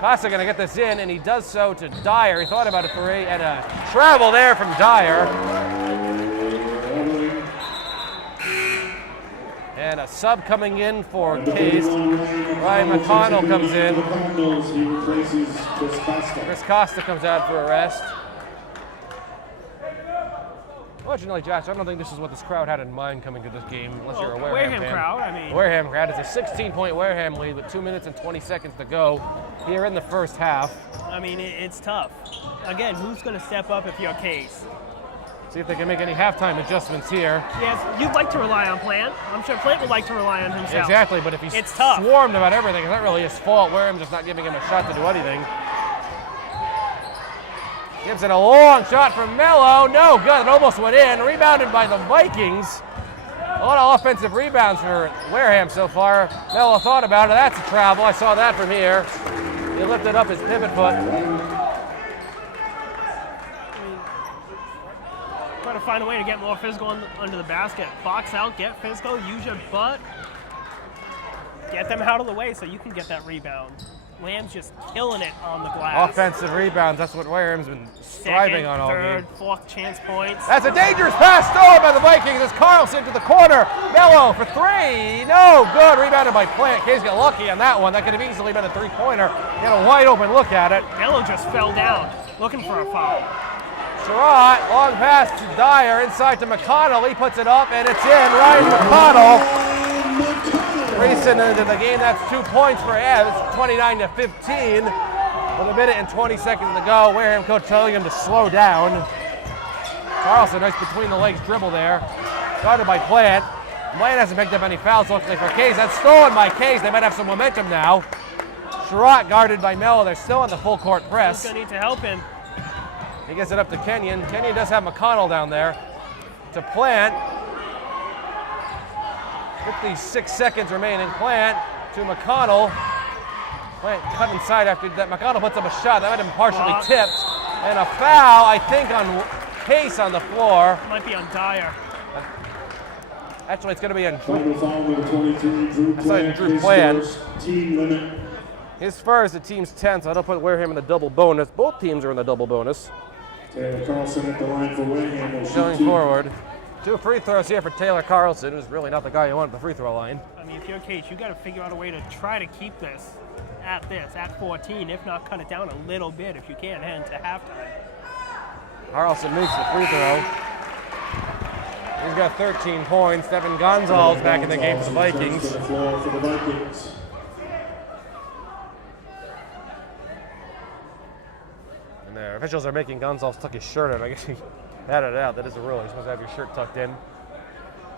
Costa going to get this in, and he does so to Dyer. He thought about it for and a travel there from Dyer. And a sub coming in for Case. Ryan McConnell comes in. He replaces Chris Costa. Chris Costa comes out for a rest. Fortunately, Josh, I don't think this is what this crowd had in mind coming to this game, unless you're a Wareham fan. crowd, I mean. Wareham crowd. It's a 16-point Wareham lead with 2 minutes and 20 seconds to go here in the first half. I mean, it's tough. Again, who's going to step up if you're Case? See if they can make any halftime adjustments here. Yes, you'd like to rely on Plant. I'm sure Plant would like to rely on himself. Exactly, but if he's It's tough. swarmed about everything, it's not really his fault. Wareham's just not giving him a shot to do anything. Gives it a long shot from Mello. No good. It almost went in. Rebounded by the Vikings. A lot of offensive rebounds for Wareham so far. Mello thought about it. That's a travel. I saw that from here. He lifted up his pivot foot. Try to find a way to get more physical under the basket. Box out, get physical, use your butt. Get them out of the way so you can get that rebound. Lamb's just killing it on the glass. Offensive rebounds. That's what Wareham's been striving on all third, game. fourth chance points. That's a dangerous pass stolen by the Vikings as Carlson to the corner. Mello for 3. No good. Rebounded by Plant. Case got lucky on that one. That could have easily been a 3-pointer. Get a wide open look at it. Mello just fell down, looking for a foul. Sherrod, long pass to Dyer, inside to McConnell. He puts it up, and it's in. Ryan McConnell racing into the game. That's 2 points for Ev. It's 29-15 with a minute and 20 seconds to go. Wareham coach telling him to slow down. Carlson, nice between the legs dribble there. Guarded by Plant. Plant hasn't picked up any fouls, luckily for Case. That's stolen by Case. They might have some momentum now. Sherrod guarded by Mello. They're still on the full court press. He's going to need to help him. He gets it up to Kenyon. Kenyon does have McConnell down there. To Plant. 56 seconds remaining. Plant to McConnell. Plant cut inside after that. McConnell puts up a shot. That might have been partially tipped. And a foul, I think, on Case on the floor. Might be on Dyer. Actually, it's going to be on Final foul number 23, Drew Plant. Drew Plant. Team limit. His first, the team's 10th, so that'll put Wareham in the double bonus. Both teams are in the double bonus. Taylor Carlson at the line for Wareham. Will shoot Going 2. forward. 2 free throws here for Taylor Carlson, who's really not the guy you want at the free throw line. I mean, if you're Case, you got to figure out a way to try to keep this at 14, if not cut it down a little bit if you can head into halftime. Carlson makes the free throw. He's got 13 points. Devin Gonzalez back in the game for the Vikings. To the floor for the Vikings. And the officials are making Gonzalez tuck his shirt in. I guess he had it out. That is a rule. You're supposed to have your shirt tucked in.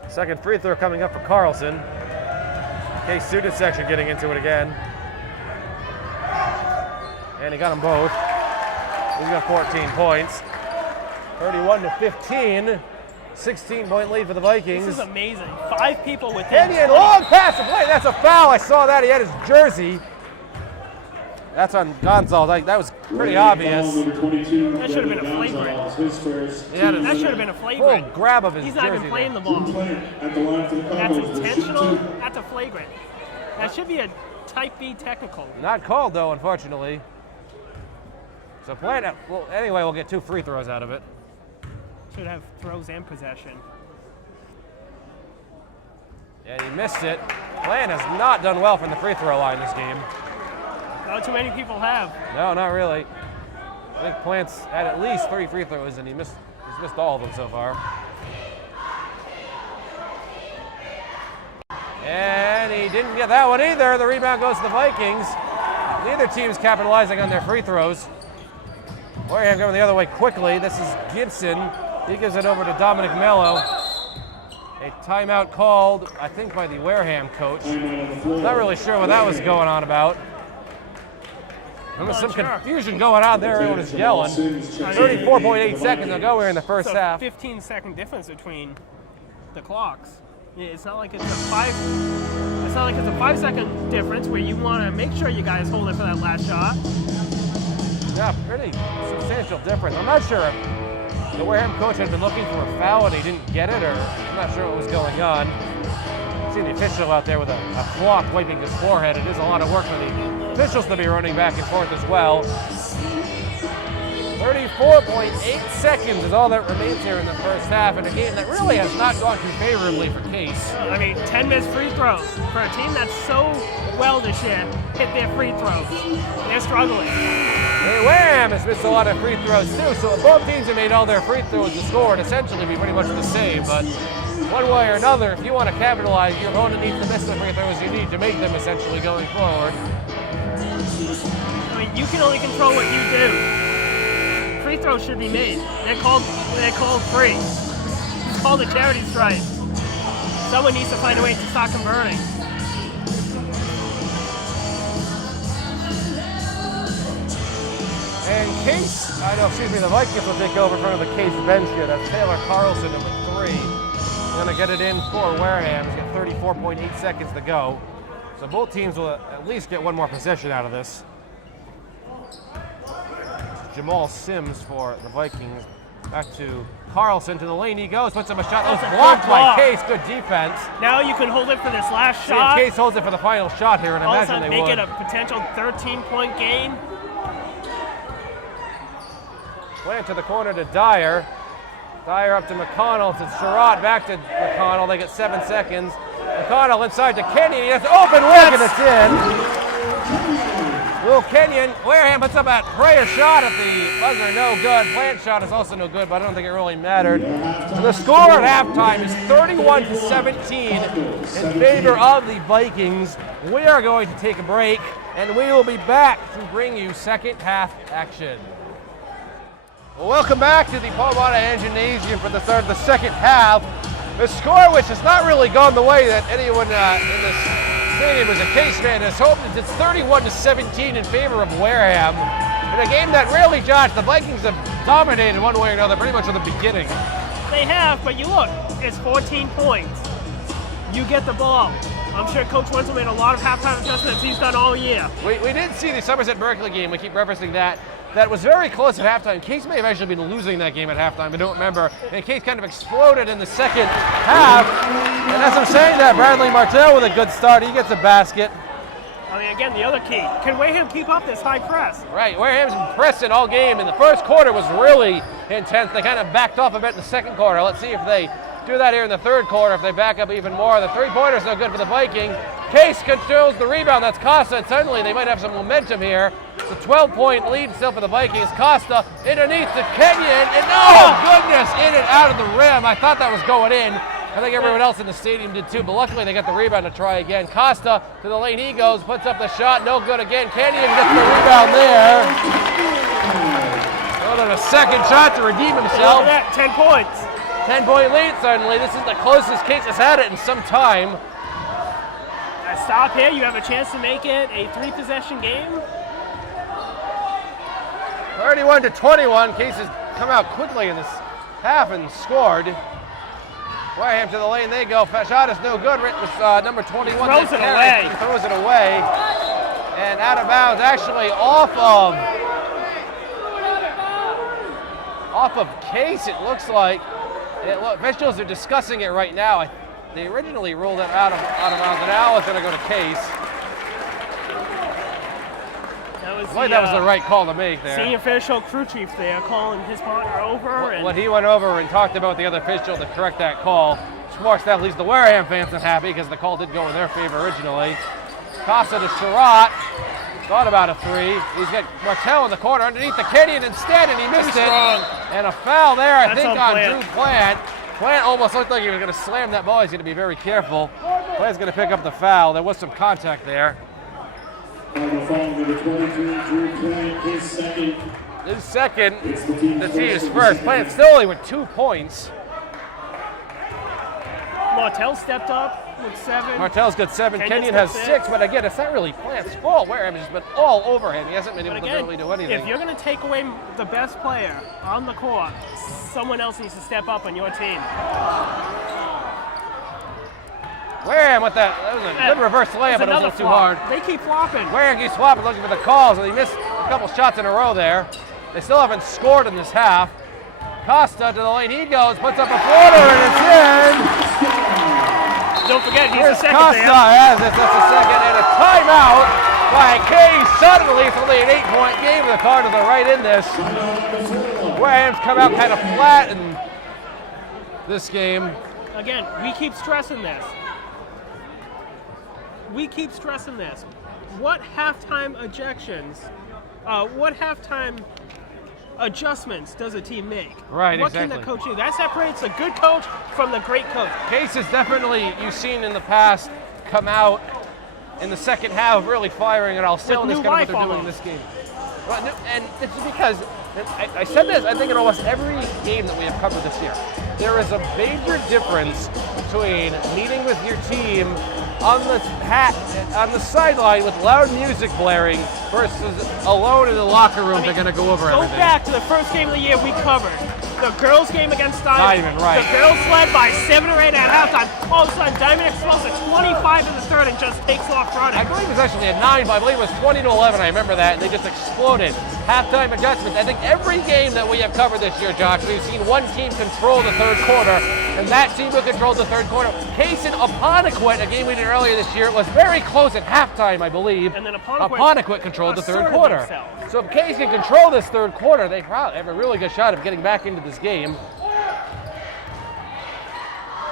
Second free throw coming up for Carlson. Case student section getting into it again. And he got them both. He's got 14 points. 31-15. 16-point lead for the Vikings. This is amazing. 5 people within. Kenyon, long pass to play. That's a foul. I saw that. He had his jersey. That's on Gonzalez. That was pretty obvious. That should have been a flagrant. That should have been a flagrant. Full grab of his He's jersey not even playing there. the ball. That's intentional. That's a flagrant. That should be a type B technical. Not called though, unfortunately. So Plant, well, anyway, we'll get 2 free throws out of it. Should have throws and possession. Yeah, he missed it. Plant has not done well from the free throw line this game. Not too many people have. No, not really. I think Plant's had at least 3 free throws, and he's missed all of them so far. And he didn't get that one either. The rebound goes to the Vikings. Neither team's capitalizing on their free throws. Wareham going the other way quickly. This is Gibson. He gives it over to Dominic Mello. A timeout called, I think, by the Wareham coach. Not really sure what that was going on about. There was some confusion going on there. Everyone was yelling. 34.8 seconds to go here in the first half. 15-second difference between the clocks. Yeah, it's not like it's a 5-second difference where you want to make sure you guys hold it for that last shot. Yeah, pretty substantial difference. I'm not sure if the Wareham coach had been looking for a foul and he didn't get it, or I'm not sure what was going on. See the official out there with a cloth wiping his forehead. It is a lot of work for the officials to be running back and forth as well. 34.8 seconds is all that remains here in the first half in a game that really has not gone too favorably for Case. I mean, 10 missed free throws. For a team that's so well this year, hit their free throws. They're struggling. Hey, Wareham has missed a lot of free throws too, so if both teams have made all their free throws, the score would essentially be pretty much the same. But one way or another, if you want to capitalize, you're going to need to miss the free throws you need to make them essentially going forward. I mean, you can only control what you do. Free throws should be made. They're called free. It's called a charity strike. Someone needs to find a way to start converting. And Case, the Vikings will take over in front of the Case bench here. That's Taylor Carlson, number 3. Going to get it in for Wareham. He's got 34.8 seconds to go. So both teams will at least get one more possession out of this. Jamal Sims for the Vikings. Back to Carlson, to the lane he goes, puts him a shot. That was blocked by Case. Good defense. Now you can hold it for this last shot. Case holds it for the final shot here, and I imagine they would. Make it a potential 13-point gain. Plant to the corner to Dyer. Dyer up to McConnell. It's Sherrod back to McConnell. They get 7 seconds. McConnell inside to Kenyon. He has open look, and it's in. Will Kenyon, Wareham puts up that prayer shot at the buzzer, no good. Plant shot is also no good, but I don't think it really mattered. The score at halftime is 31-17 in favor of the Vikings. We are going to take a break, and we will be back to bring you second half action. Well, welcome back to the Monahan Gymnasium for the start of the second half. The score, which has not really gone the way that anyone in this stadium as a Case fan has hoped, it's 31-17 in favor of Wareham. In a game that really, Josh, the Vikings have dominated one way or another pretty much from the beginning. They have, but you look, it's 14 points. You get the ball. I'm sure Coach Wenzel made a lot of halftime adjustments he's done all year. We did see the Somerset Berkeley game, we keep referencing that. That was very close at halftime. Case may have actually been losing that game at halftime, I don't remember. And Case kind of exploded in the second half. And as I'm saying that, Bradley Martell with a good start. He gets a basket. I mean, again, the other key. Can Wareham keep up this high press? Right, Wareham's been pressing all game, and the first quarter was really intense. They kind of backed off a bit in the second quarter. Let's see if they do that here in the third quarter, if they back up even more. The three-pointer's no good for the Vikings. Case controls the rebound. That's Costa, and suddenly they might have some momentum here. It's a 12-point lead still for the Vikings. Costa underneath to Kenyon, and oh goodness, in and out of the rim. I thought that was going in. I think everyone else in the stadium did too, but luckily they got the rebound to try again. Costa to the lane he goes, puts up the shot, no good again. Kenyon gets the rebound there. Another a second shot to redeem himself. Look at that, 10 points. 10-point lead suddenly. This is the closest Case has had it in some time. Stop here, you have a chance to make it a 3-possession game. 31-21. Case has come out quickly in this half and scored. Wareham to the lane they go. Shot is no good. Number 21. Throws it away. Throws it away. And out of bounds, actually off of off of Case, it looks like. Officials are discussing it right now. They originally ruled it out of bounds, and now it's going to go to Case. That was the right call to make there. Senior official, crew chief there, calling his partner over. When he went over and talked about the other official to correct that call, more stuff leaves the Wareham fans unhappy because the call did go in their favor originally. Costa to Sherratt. Thought about a three. He's got Martell in the corner underneath the Kenyon instead, and he missed it. And a foul there, I think, on Drew Plant. Plant almost looked like he was going to slam that ball. He's going to be very careful. Plant's going to pick up the foul. There was some contact there. The foul number 23, Drew Plant, his second. His second. The team's first. Plant still only with 2 points. Martell stepped up with 7. Martell's got 7. Kenyon has 6, but again, it's not really Plant's fault. Wareham has been all over him. He hasn't been able to really do anything. If you're going to take away the best player on the court, someone else needs to step up on your team. Wareham with that was a good reverse layup, but it was a little too hard. They keep flopping. Wareham keeps flopping, looking for the calls, and he missed a couple shots in a row there. They still haven't scored in this half. Costa to the lane he goes, puts up a floater, and it's in. Don't forget, he's the second Costa has it. That's a second, and a timeout by Case. Suddenly, it's only an 8-point game. The Cardinals are right in this. Wareham's come out kind of flat in this game. Again, we keep stressing this. What halftime adjustments does a team make? Right, what exactly. What can the coach do? That separates a good coach from the great coach. Case is definitely, you've seen in the past, come out in the second half really firing it all. Still, and that's kind of what they're doing in this game. And it's because, I said this, I think in almost every game that we have covered this year, there is a major difference between meeting with your team on the sideline with loud music blaring versus alone in the locker room. They're going to go over everything. Go back to the first game of the year we covered. The girls' game against Diamond. Right. The girls led by 7 or 8 at halftime. All of a sudden, Diamond explodes at 25 in the third and just takes off running. I believe it was actually at 9, but I believe it was 20-11. I remember that, and they just exploded. Halftime adjustments. I think every game that we have covered this year, Josh, we've seen one team control the third quarter, and that team who controlled the third quarter. Case in Apponequet, a game we did earlier this year, was very close at halftime, I believe. And then Apponequet controlled the third quarter. So if Case can control this third quarter, they probably have a really good shot of getting back into this game.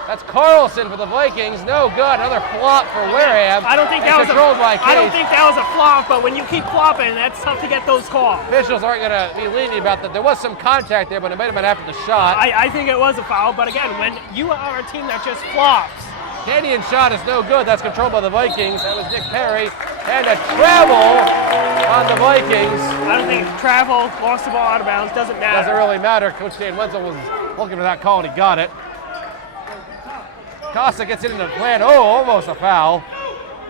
That's Carlson for the Vikings. No good. Another flop for Wareham. I don't think that was controlled by Case. I don't think that was a flop, but when you keep flopping, that's tough to get those calls. Officials aren't going to be lenient about that. There was some contact there, but it might have been after the shot. I think it was a foul, but again, when you are a team that just flops. Kenyon shot is no good. That's controlled by the Vikings. That was Nick Perry. And a travel on the Vikings. I don't think travel, lost the ball out of bounds, doesn't matter. Doesn't really matter. Coach Dan Wenzel was looking for that call, and he got it. Costa gets it into the plan. Oh, almost a foul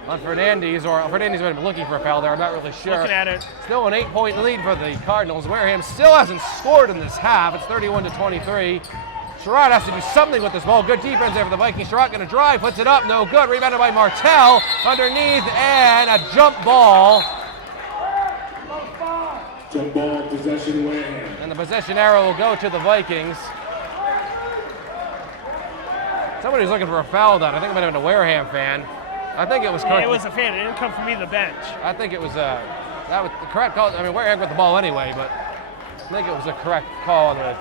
on Fernandez, or Fernandez might have been looking for a foul there. I'm not really sure. Looking at it. Still an 8-point lead for the Cardinals. Wareham still hasn't scored in this half. It's 31-23. Sherratt has to do something with this ball. Good defense there for the Vikings. Sherratt going to drive, puts it up, no good. Rebounded by Martell underneath, and a jump ball. Jump ball, possession Wareham. And the possession arrow will go to the Vikings. Somebody's looking for a foul done. I think it might have been a Wareham fan. I think it was correct. It was a fan. It didn't come from either bench. I think it was that was the correct call. I mean, Wareham got the ball anyway, but I think it was a correct call on the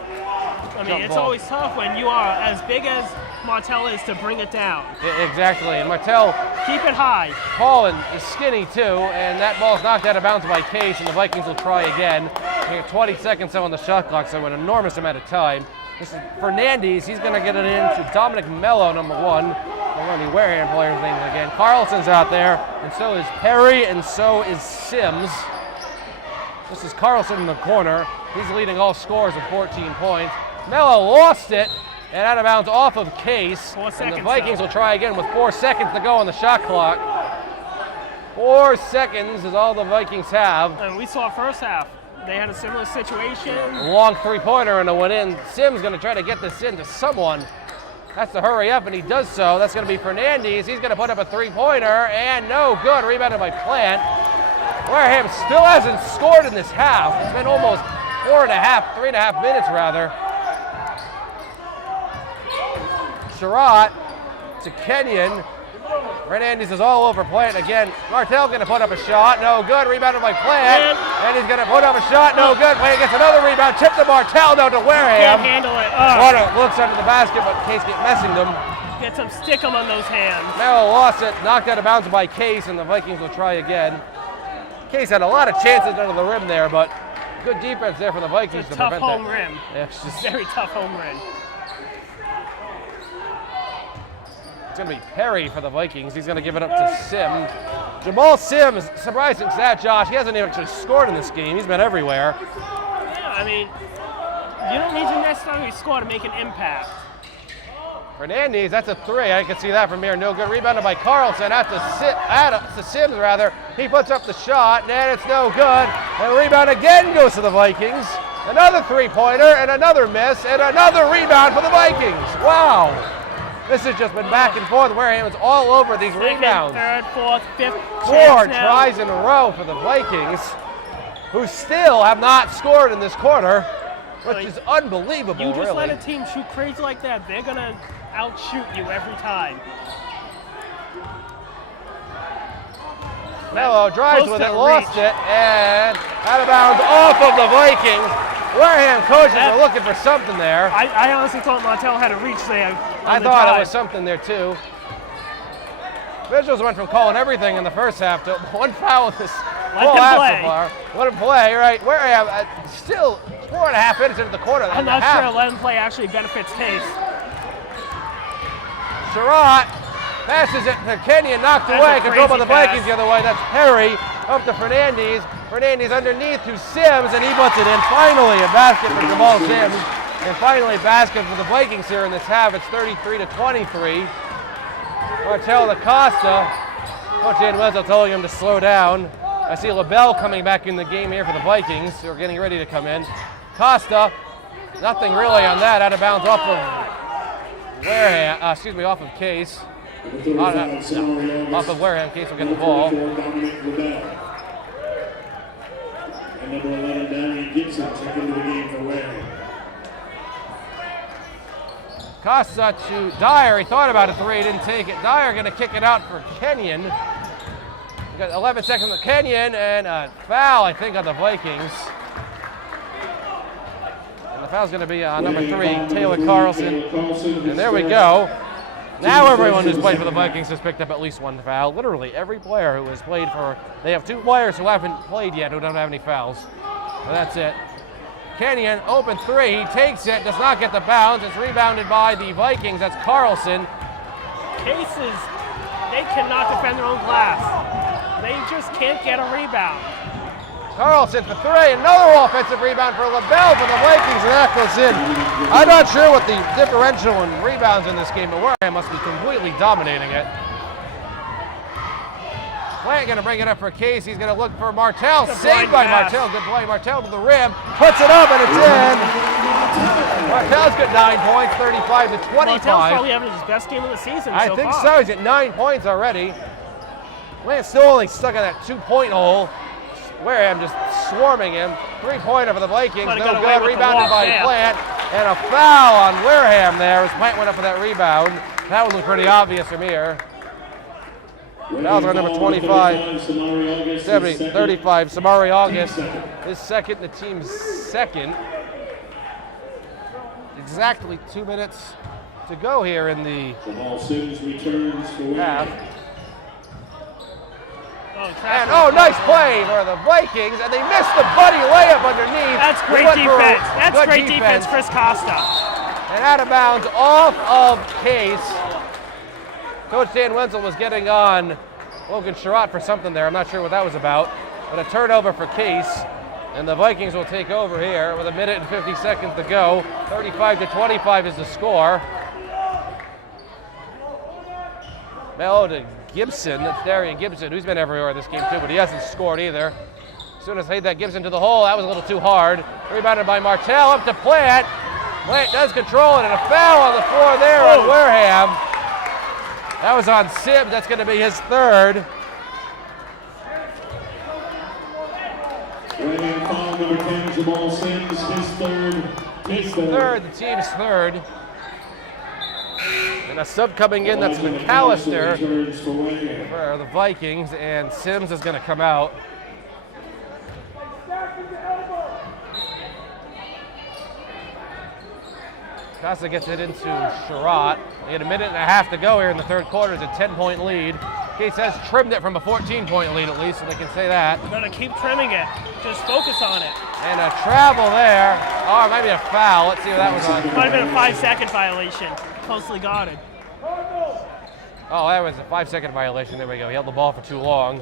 it's always tough when you are as big as Martell is to bring it down. Exactly, and Martell keep it high. Tall and is skinny too, and that ball's knocked out of bounds by Case, and the Vikings will try again. We have 20 seconds on the shot clock, so an enormous amount of time. This is Fernandez. He's going to get it in to Dominic Mello, number 1. One of the Wareham players' names again. Carlson's out there, and so is Perry, and so is Sims. This is Carlson in the corner. He's leading all scorers with 14 points. Mello lost it, and out of bounds off of Case. 4 seconds. And the Vikings will try again with 4 seconds to go on the shot clock. 4 seconds is all the Vikings have. And we saw first half. They had a similar situation. Long three-pointer and it went in. Sims going to try to get this in to someone. Has to hurry up, and he does so. That's going to be Fernandez. He's going to put up a three-pointer, and no good. Rebounded by Plant. Wareham still hasn't scored in this half. It's been almost 3.5 minutes rather. Sherratt to Kenyon. Fernandez is all over Plant again. Martell going to put up a shot. No good. Rebounded by Plant. And he's going to put up a shot. No good. Plant gets another rebound. Tip to Martell. No to Wareham. Can't handle it. Looks under the basket, but Case get messing them. Get some stick 'em on those hands. Mello lost it. Knocked out of bounds by Case, and the Vikings will try again. Case had a lot of chances under the rim there, but good defense there for the Vikings to prevent that. Tough home rim. Yeah, it's just Very tough home rim. It's going to be Perry for the Vikings. He's going to give it up to Sims. Jamal Sims, surprising stat, Josh. He hasn't even actually scored in this game. He's been everywhere. Yeah, I mean, you don't need to necessarily score to make an impact. Fernandez, that's a three. I can see that from here. No good. Rebounded by Carlson. To Sims, rather. He puts up the shot, and it's no good. And the rebound again goes to the Vikings. Another three-pointer, and another miss, and another rebound for the Vikings. Wow. This has just been back and forth. Wareham is all over these rebounds. Third, fourth, fifth. 4 tries in a row for the Vikings, who still have not scored in this quarter, which is unbelievable, You just really. let a team shoot crazy like that, they're going to outshoot you every time. Mello drives Close with to it, lost reach. it, and out of bounds off of the Vikings. Wareham coaches are looking for something there. I honestly thought Martell had a reach there. I thought it was something there too. Visuals went from calling everything in the first half to one foul in this full half so far. Let him play, right? Wareham still 4.5 minutes into the quarter. I'm not sure let him play actually benefits Case. Sherratt passes it to Kenyon, knocked away, controlled by the Vikings the other way. That's Perry up to Fernandez. Fernandez underneath to Sims, and he puts it in. Finally, a basket for Jamal Sims. And finally, a basket for the Vikings here in this half. It's 33-23. Martell to Costa. Coach Dan Wenzel telling him to slow down. I see LaBelle coming back in the game here for the Vikings. They're getting ready to come in. Costa, nothing really on that. Out of bounds off of Wareham. Off of Case. Off of Wareham. Case will get the ball. And number 11, Darian Gibson, check into the game for Wareham. Costa to Dyer. He thought about a three, didn't take it. Dyer going to kick it out for Kenyon. We got 11 seconds of Kenyon, and a foul, I think, on the Vikings. And the foul's going to be on number 3, Taylor Carlson. And there we go. Now everyone who's played for the Vikings has picked up at least one foul. Literally every player who has played for, they have 2 players who haven't played yet who don't have any fouls. And that's it. Kenyon, open 3, he takes it, does not get the bounce. It's rebounded by the Vikings, that's Carlson. Cases, they cannot defend their own glass. They just can't get a rebound. Carlson for 3, another offensive rebound for LaBelle for the Vikings, and that goes in. I'm not sure what the differential in rebounds in this game, but Wareham must be completely dominating it. Plant going to bring it up for Case. He's going to look for Martell. Saved by Martell. Good play. Martell to the rim. Puts it up, and it's in. Martell's got 9 points, 35-25. Martell's probably having his best game of the season I think so. He's at 9 points already. Plant still only stuck in that 2-point hole. Wareham just swarming him. 3-pointer for the Vikings. No good. Rebounded by Plant. And a foul on Wareham there as Plant went up for that rebound. That one was pretty obvious from here. Foul's on number 25. 35. Samari August. His second, the team's second. Exactly 2 minutes to go here in the half. And nice play for the Vikings, and they missed the buddy layup underneath. That's great defense. That's great defense, Chris Costa. And out of bounds, off of Case. Coach Dan Wenzel was getting on Logan Sherratt for something there. I'm not sure what that was about, but a turnover for Case, and the Vikings will take over here with 1 minute and 50 seconds to go. 35-25 is the score. Mello to Gibson, that's Darian Gibson, who's been everywhere this game too, but he hasn't scored either. As soon as they hit that Gibson to the hole, that was a little too hard. Rebounded by Martell, up to Plant. Plant does control it, and a foul on the floor there on Wareham. That was on Sims, that's going to be his third. Wareham foul number 10, Jamal Sims. his third. His Third, the team's third. And a sub coming in, that's McAllister for the Vikings, and Sims is going to come out. Costa gets it into Sherratt. They had a minute and a half to go here in the third quarter. It's a 10-point lead. Case has trimmed it from a 14-point lead at least, so they can say that. We're going to keep trimming it. Just focus on it. And a travel there. Oh, it might be a foul. Let's see what that was on. Might have been a 5-second violation. Closely guarded. Oh, that was a 5-second violation. There we go. He held the ball for too long.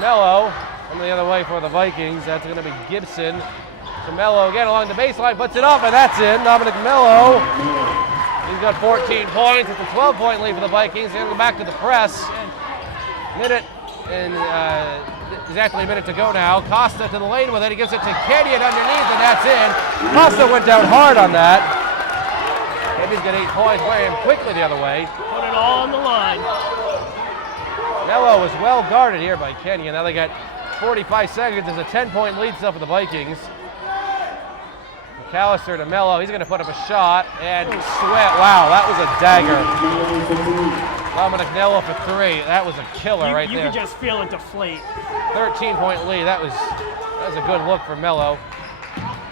Mello coming the other way for the Vikings. That's going to be Gibson. So Mello again along the baseline, puts it up, and that's in. Dominic Mello. He's got 14 points. It's a 12-point lead for the Vikings. They're going to go back to the press. Minute and exactly a minute to go now. Costa to the lane with it. He gives it to Kenyon underneath, and that's in. Costa went down hard on that. Kenyon's got 8 points. Wareham quickly the other way. Put it all on the line. Mello was well guarded here by Kenyon. Now they got 45 seconds. There's a 10-point lead still for the Vikings. McAllister to Mello. He's going to put up a shot, and Sweat. Wow, that was a dagger. Dominic Mello for 3. That was a killer right there. You could just feel it deflate. 13-point lead. That was a good look for Mello.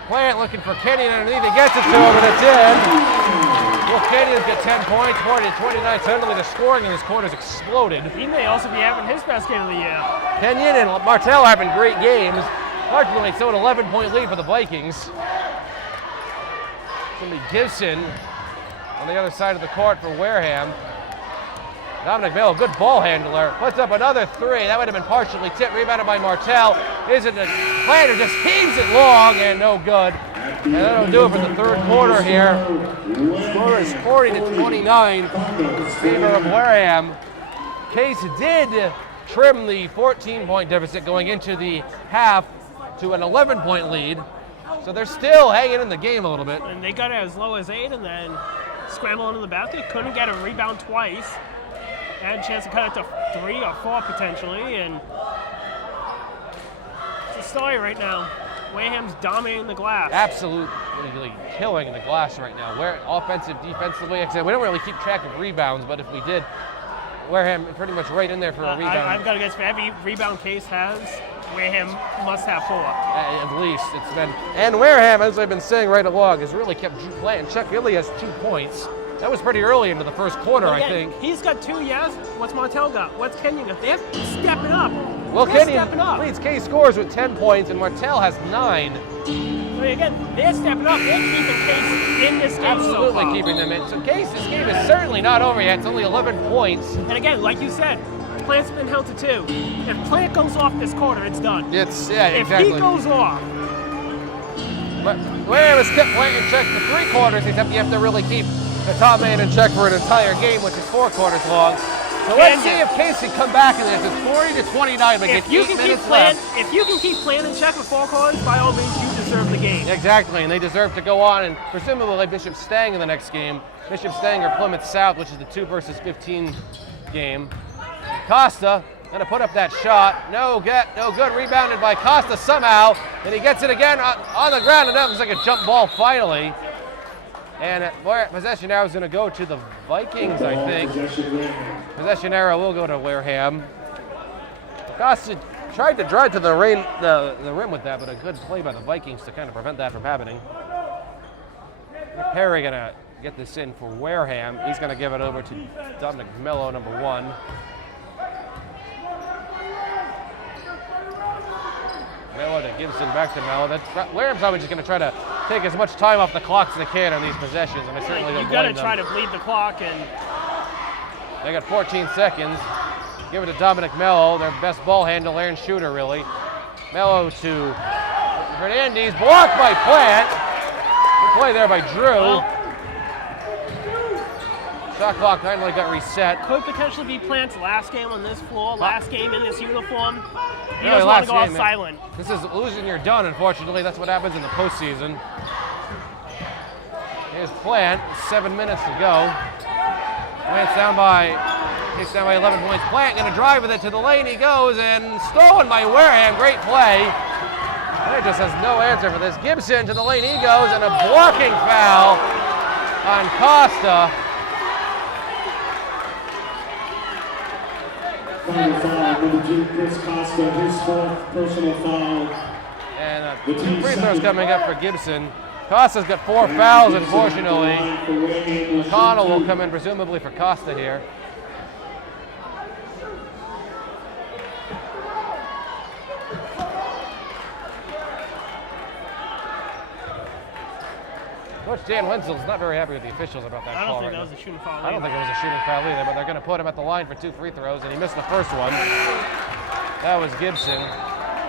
Plant looking for Kenyon underneath. He gets it to him, and it's in. Well, Kenyon's got 10 points, 40-29. Suddenly the scoring in this quarter has exploded. He may also be having his best game of the year. Kenyon and Martell are having great games. Largely so an 11-point lead for the Vikings. It's going to be Gibson on the other side of the court for Wareham. Dominic Mello, good ball handler, puts up another 3. That would have been partially tipped, rebounded by Martell. Isn't it? Planter just heaves it long and no good. And that'll do it for the third quarter here. The score is 40-29 in favor of Wareham. Case did trim the 14-point deficit going into the half to an 11-point lead. So they're still hanging in the game a little bit. And they got it as low as 8 and then scramble into the basket. Couldn't get a rebound twice. Had a chance to cut it to 3 or 4 potentially. And it's a story right now. Wareham's dominating the glass. Absolutely killing the glass right now. Where offensive, defensively, like I said, we don't really keep track of rebounds, but if we did, Wareham pretty much right in there for a rebound. I've got to guess for every rebound Case has, Wareham must have 4. At least it's been. And Wareham, as I've been saying right along, has really kept Drew playing. Chuck really has 2 points. That was pretty early into the first quarter, again, I think. He's got 2, yes. What's Martell got? What's Kenyon got? They're stepping up. Well, Kenyon leads Case scores with 10 points, and Martell has 9. I mean, again, they're stepping up. They're keeping Case in this game Absolutely so far. keeping them in. So Case, this game is certainly not over yet. It's only 11 points. And again, like you said, Plant's been held to 2. If Plant goes off this quarter, it's done. Exactly. If he goes off. But Wareham has kept Plant in check for 3 quarters, except you have to really keep the top man in check for an entire game, which is 4 quarters long. So let's see if Case can come back in this. It's 40-29, but if you can keep Plant in check for 4 quarters, by all means, you deserve the game. Exactly, and they deserve to go on, and presumably Bishop Stang in the next game. Bishop Stang or Plymouth South, which is the 2 versus 15 game. Costa gonna put up that shot. No good. Rebounded by Costa somehow, and he gets it again on the ground, and that was like a jump ball finally. And possession arrow is going to go to the Vikings, I think. Possession arrow will go to Wareham. Costa tried to drive to the rim with that, but a good play by the Vikings to kind of prevent that from happening. Perry going to get this in for Wareham. He's going to give it over to Dominic Mello, number 1. Mello to Gibson, back to Mello. Wareham's probably just going to try to take as much time off the clock as they can on these possessions, and I certainly don't blame them. You've got to try to bleed the clock, and they got 14 seconds. Give it to Dominic Mello, their best ball handler and shooter, really. Mello to Hernandez, blocked by Plant. Good play there by Drew. Shot clock finally got reset. Could potentially be Plant's last game on this floor, last game in this uniform. He Really, doesn't want to go game, out silent. This is losing, you're done, unfortunately. That's what happens in the postseason. Here's Plant, 7 minutes to go. Plant's down by 11 points. Plant gonna drive with it to the lane. He goes, and stolen by Wareham. Great play. He just has no answer for this. Gibson to the lane he goes, and a blocking foul on Costa. Final foul, number 2, Chris Costa, his 4th personal foul. And 2 free throws coming up for Gibson. Costa's got 4 fouls, unfortunately. McConnell will come in presumably for Costa here. Coach Dan Wenzel's not very happy with the officials about that call. I don't think that was a shooting foul either. I don't think it was a shooting foul either, but they're going to put him at the line for 2 free throws, and he missed the first one. That was Gibson.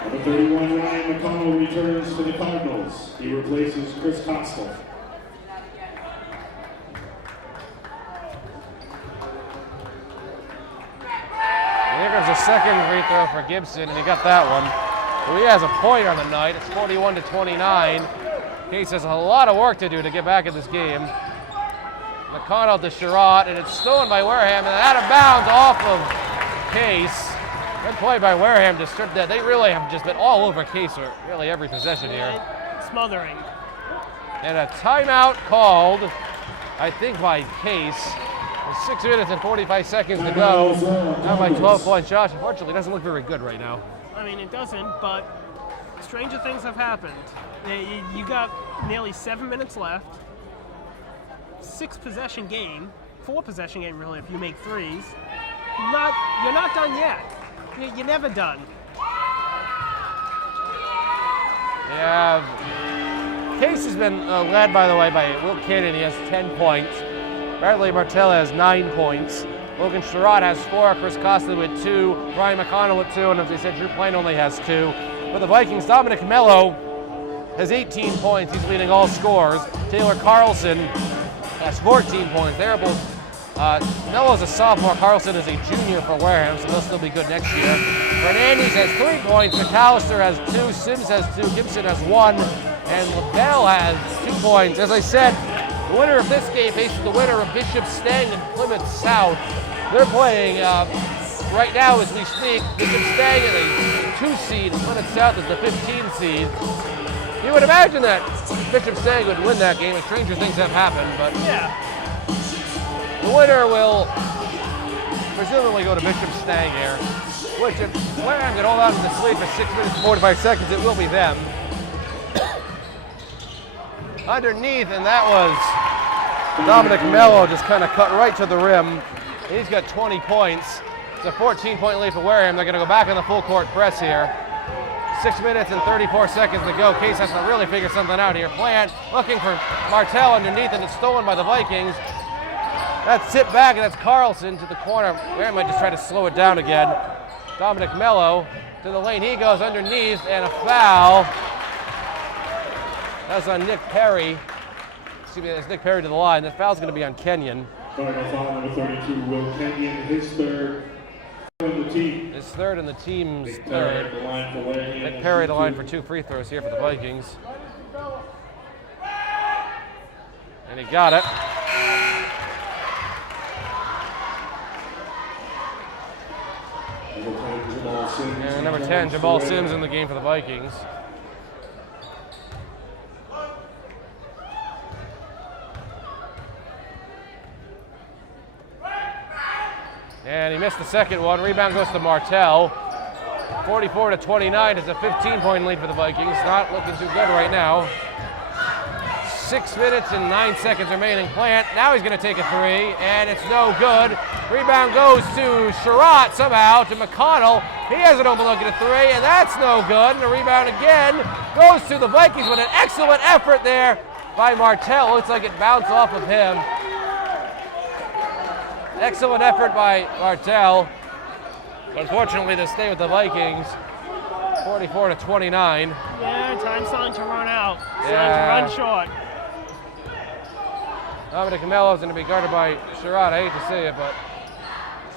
Number 31, Ryan McConnell returns to the Cardinals. He replaces Chris Costa. And here comes a second free throw for Gibson, and he got that one. So he has a point on the night. It's 41-29. Case has a lot of work to do to get back in this game. McConnell to Sherratt, and it's stolen by Wareham, and out of bounds off of Case. Good play by Wareham to strip that. They really have just been all over Case for really every possession here. Smothering. And a timeout called, I think, by Case. With 6 minutes and 45 seconds to go. Now by 12-point shot. Unfortunately, it doesn't look very good right now. I mean, it doesn't, but stranger things have happened. You got nearly 7 minutes left. 6 possession game, 4 possession game really if you make threes. You're not done yet. You're never done. Yeah. Case has been led, by the way, by Will Cannon. He has 10 points. Bradley Martell has 9 points. Logan Sherratt has 4. Chris Costa with 2. Brian McConnell with 2. And as they said, Drew Plain only has 2. For the Vikings, Dominic Mello has 18 points. He's leading all scorers. Taylor Carlson has 14 points. They're both. Mello's a sophomore. Carlson is a junior for Wareham, so they'll still be good next year. Fernandez has 3 points. McAllister has 2. Sims has 2. Gibson has 1. And LaBelle has 2 points. As I said, the winner of this game faces the winner of Bishop Stang and Plymouth South. They're playing right now as we speak. Bishop Stang is a 2 seed. Plymouth South is the 15 seed. You would imagine that Bishop Stang would win that game, and stranger things have happened, but yeah. The winner will presumably go to Bishop Stang here, which if Wareham can hold on to the lead for 6 minutes and 45 seconds, it will be them. Underneath, and that was Dominic Mello just kind of cut right to the rim. He's got 20 points. It's a 14-point lead for Wareham. They're going to go back in the full court press here. 6 minutes and 34 seconds to go. Case has to really figure something out here. Plant looking for Martell underneath, and it's stolen by the Vikings. That's tipped back, and that's Carlson to the corner. Wareham might just try to slow it down again. Dominic Mello to the lane. He goes underneath, and a foul. That's on Nick Perry. Excuse me, that's Nick Perry to the line. That foul's going to be on Kenyon. Final foul number 32, Will Kenyon, his 3rd on the team. His 3rd and the team's Nick 3rd. Perry, the line for Wareham. Nick Perry the line for 2 free throws here for the Vikings. And he got it. And number 10, Jamal Sims in the game for the Vikings. And he missed the second one. Rebound goes to Martell. 44-29 is a 15-point lead for the Vikings. Not looking too good right now. 6 minutes and 9 seconds remaining. Plant, now he's going to take a 3, and it's no good. Rebound goes to Sherratt somehow, to McConnell. He has an open look at a 3, and that's no good. And the rebound again goes to the Vikings with an excellent effort there by Martell. Looks like it bounced off of him. Excellent effort by Martell. Unfortunately, they stay with the Vikings. 44-29. Yeah, time's starting to run out. Starting Yeah. to run short. Dominic Mello is going to be guarded by Sherratt. I hate to see it, but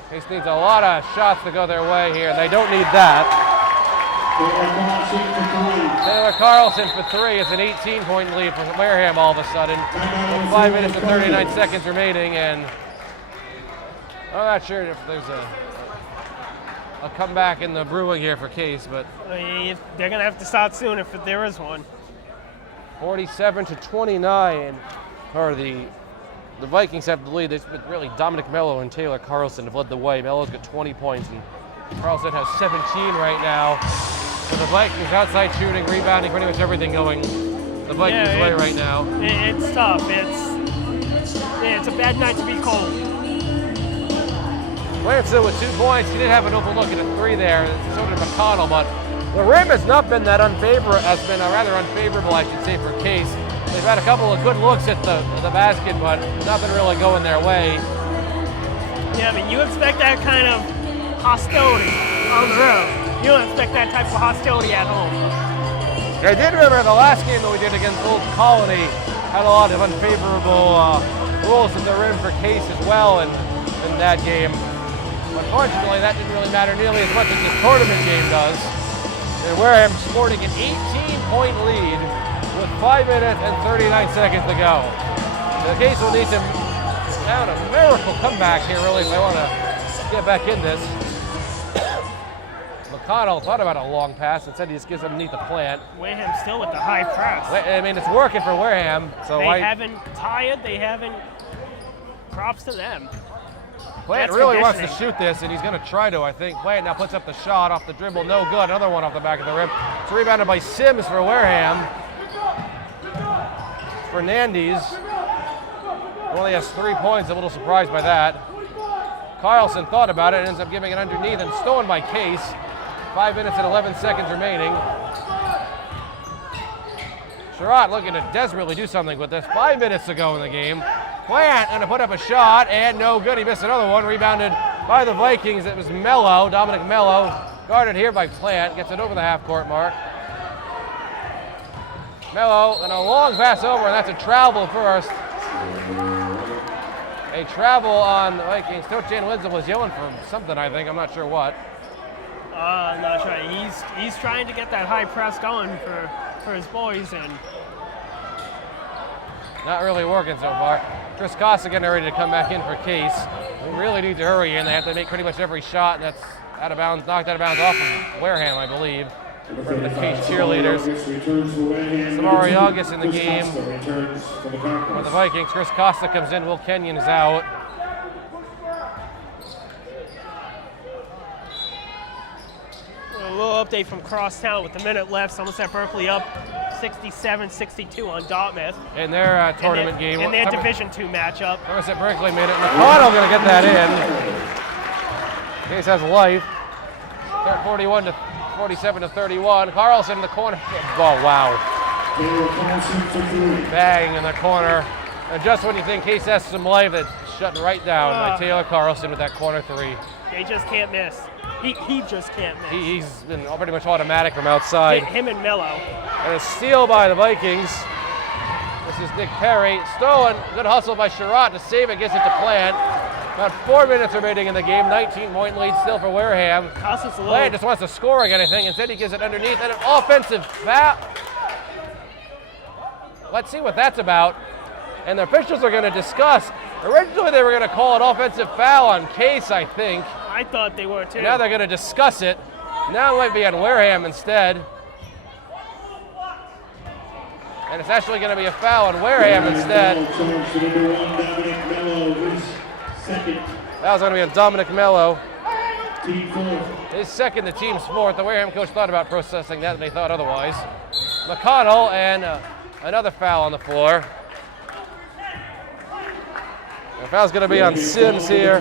Case needs a lot of shots to go their way here. They don't need that. Taylor Carlson for 3. It's an 18-point lead for Wareham all of a sudden. With 5 minutes and 39 seconds remaining, and I'm not sure if there's a a comeback in the brewing here for Case, but I mean, they're going to have to start soon if there is one. 47-29, or the Vikings have the lead. It's been really Dominic Mello and Taylor Carlson have led the way. Mello's got 20 points, and Carlson has 17 right now. So the Vikings outside shooting, rebounding, pretty much everything going the Vikings way right now. It's tough. It's a bad night to be cold. Williamson with 2 points. He did have an open look at a 3 there. So did McConnell, but the rim has not been that unfavorable. Has been rather unfavorable, I should say, for Case. They've had a couple of good looks at the basket, but nothing really going their way. Yeah, I mean, you expect that kind of hostility on the road. You don't expect that type of hostility at home. I did remember the last game that we did against Old Colony had a lot of unfavorable rules at the rim for Case as well in that game. Unfortunately, that didn't really matter nearly as much as this tournament game does. And Wareham sporting an 18-point lead with 5 minutes and 39 seconds to go. The Case will need to mount a miracle comeback here, really, if they want to get back in this. McConnell thought about a long pass and said he just gives underneath the plant. Wareham still with the high press. I mean, it's working for Wareham. So they haven't tired. They haven't. Props to them. Plant really wants to shoot this, and he's going to try to, I think. Plant now puts up the shot off the dribble. No good. Another one off the back of the rim. It's rebounded by Sims for Wareham. Fernandez only has 3 points. A little surprised by that. Carlson thought about it and ends up giving it underneath and stolen by Case. 5 minutes and 11 seconds remaining. Sherratt looking to desperately do something with this. 5 minutes to go in the game. Plant going to put up a shot, and no good. He missed another one. Rebounded by the Vikings. It was Mello, Dominic Mello. Guarded here by Plant. Gets it over the half-court mark. Mello, and a long pass over, and that's a travel first. A travel on the Vikings. Coach Jan Winslow was yelling for something, I think. I'm not sure what. I'm not sure. He's trying to get that high press going for his boys, and not really working so far. Chris Costa getting ready to come back in for Case. We really need to hurry in. They have to make pretty much every shot, and that's out of bounds, knocked out of bounds off of Wareham, I believe. From the Case cheerleaders. Samari August in the game for the Vikings. Chris Costa comes in. Will Kenyon is out. A little update from Crosstown with a minute left. Somerset Berkeley up 67-62 on Dartmouth. In their tournament game. In their Division II matchup. Somerset Berkeley made it. McConnell going to get that in. Case has life. 47-31. Carlson in the corner. Oh, wow. Bang in the corner. And just when you think Case has some life, it's shut right down by Taylor Carlson with that corner 3. They just can't miss. He just can't miss. He's been pretty much automatic from outside. Him and Mello. And a steal by the Vikings. This is Nick Perry. Stolen. Good hustle by Sherratt to save it. Gets it to Plant. About 4 minutes remaining in the game. 19-point lead still for Wareham. Plant just wants to score again, I think. Instead, he gives it underneath. And an offensive foul. Let's see what that's about. And the officials are going to discuss. Originally, they were going to call an offensive foul on Case, I think. I thought they were too. Now they're going to discuss it. Now it might be on Wareham instead. And it's actually going to be a foul on Wareham instead. That was going to be on Dominic Mello. His second, the team's fourth. The Wareham coach thought about processing that, and they thought otherwise. McConnell and another foul on the floor. The foul's going to be on Sims here.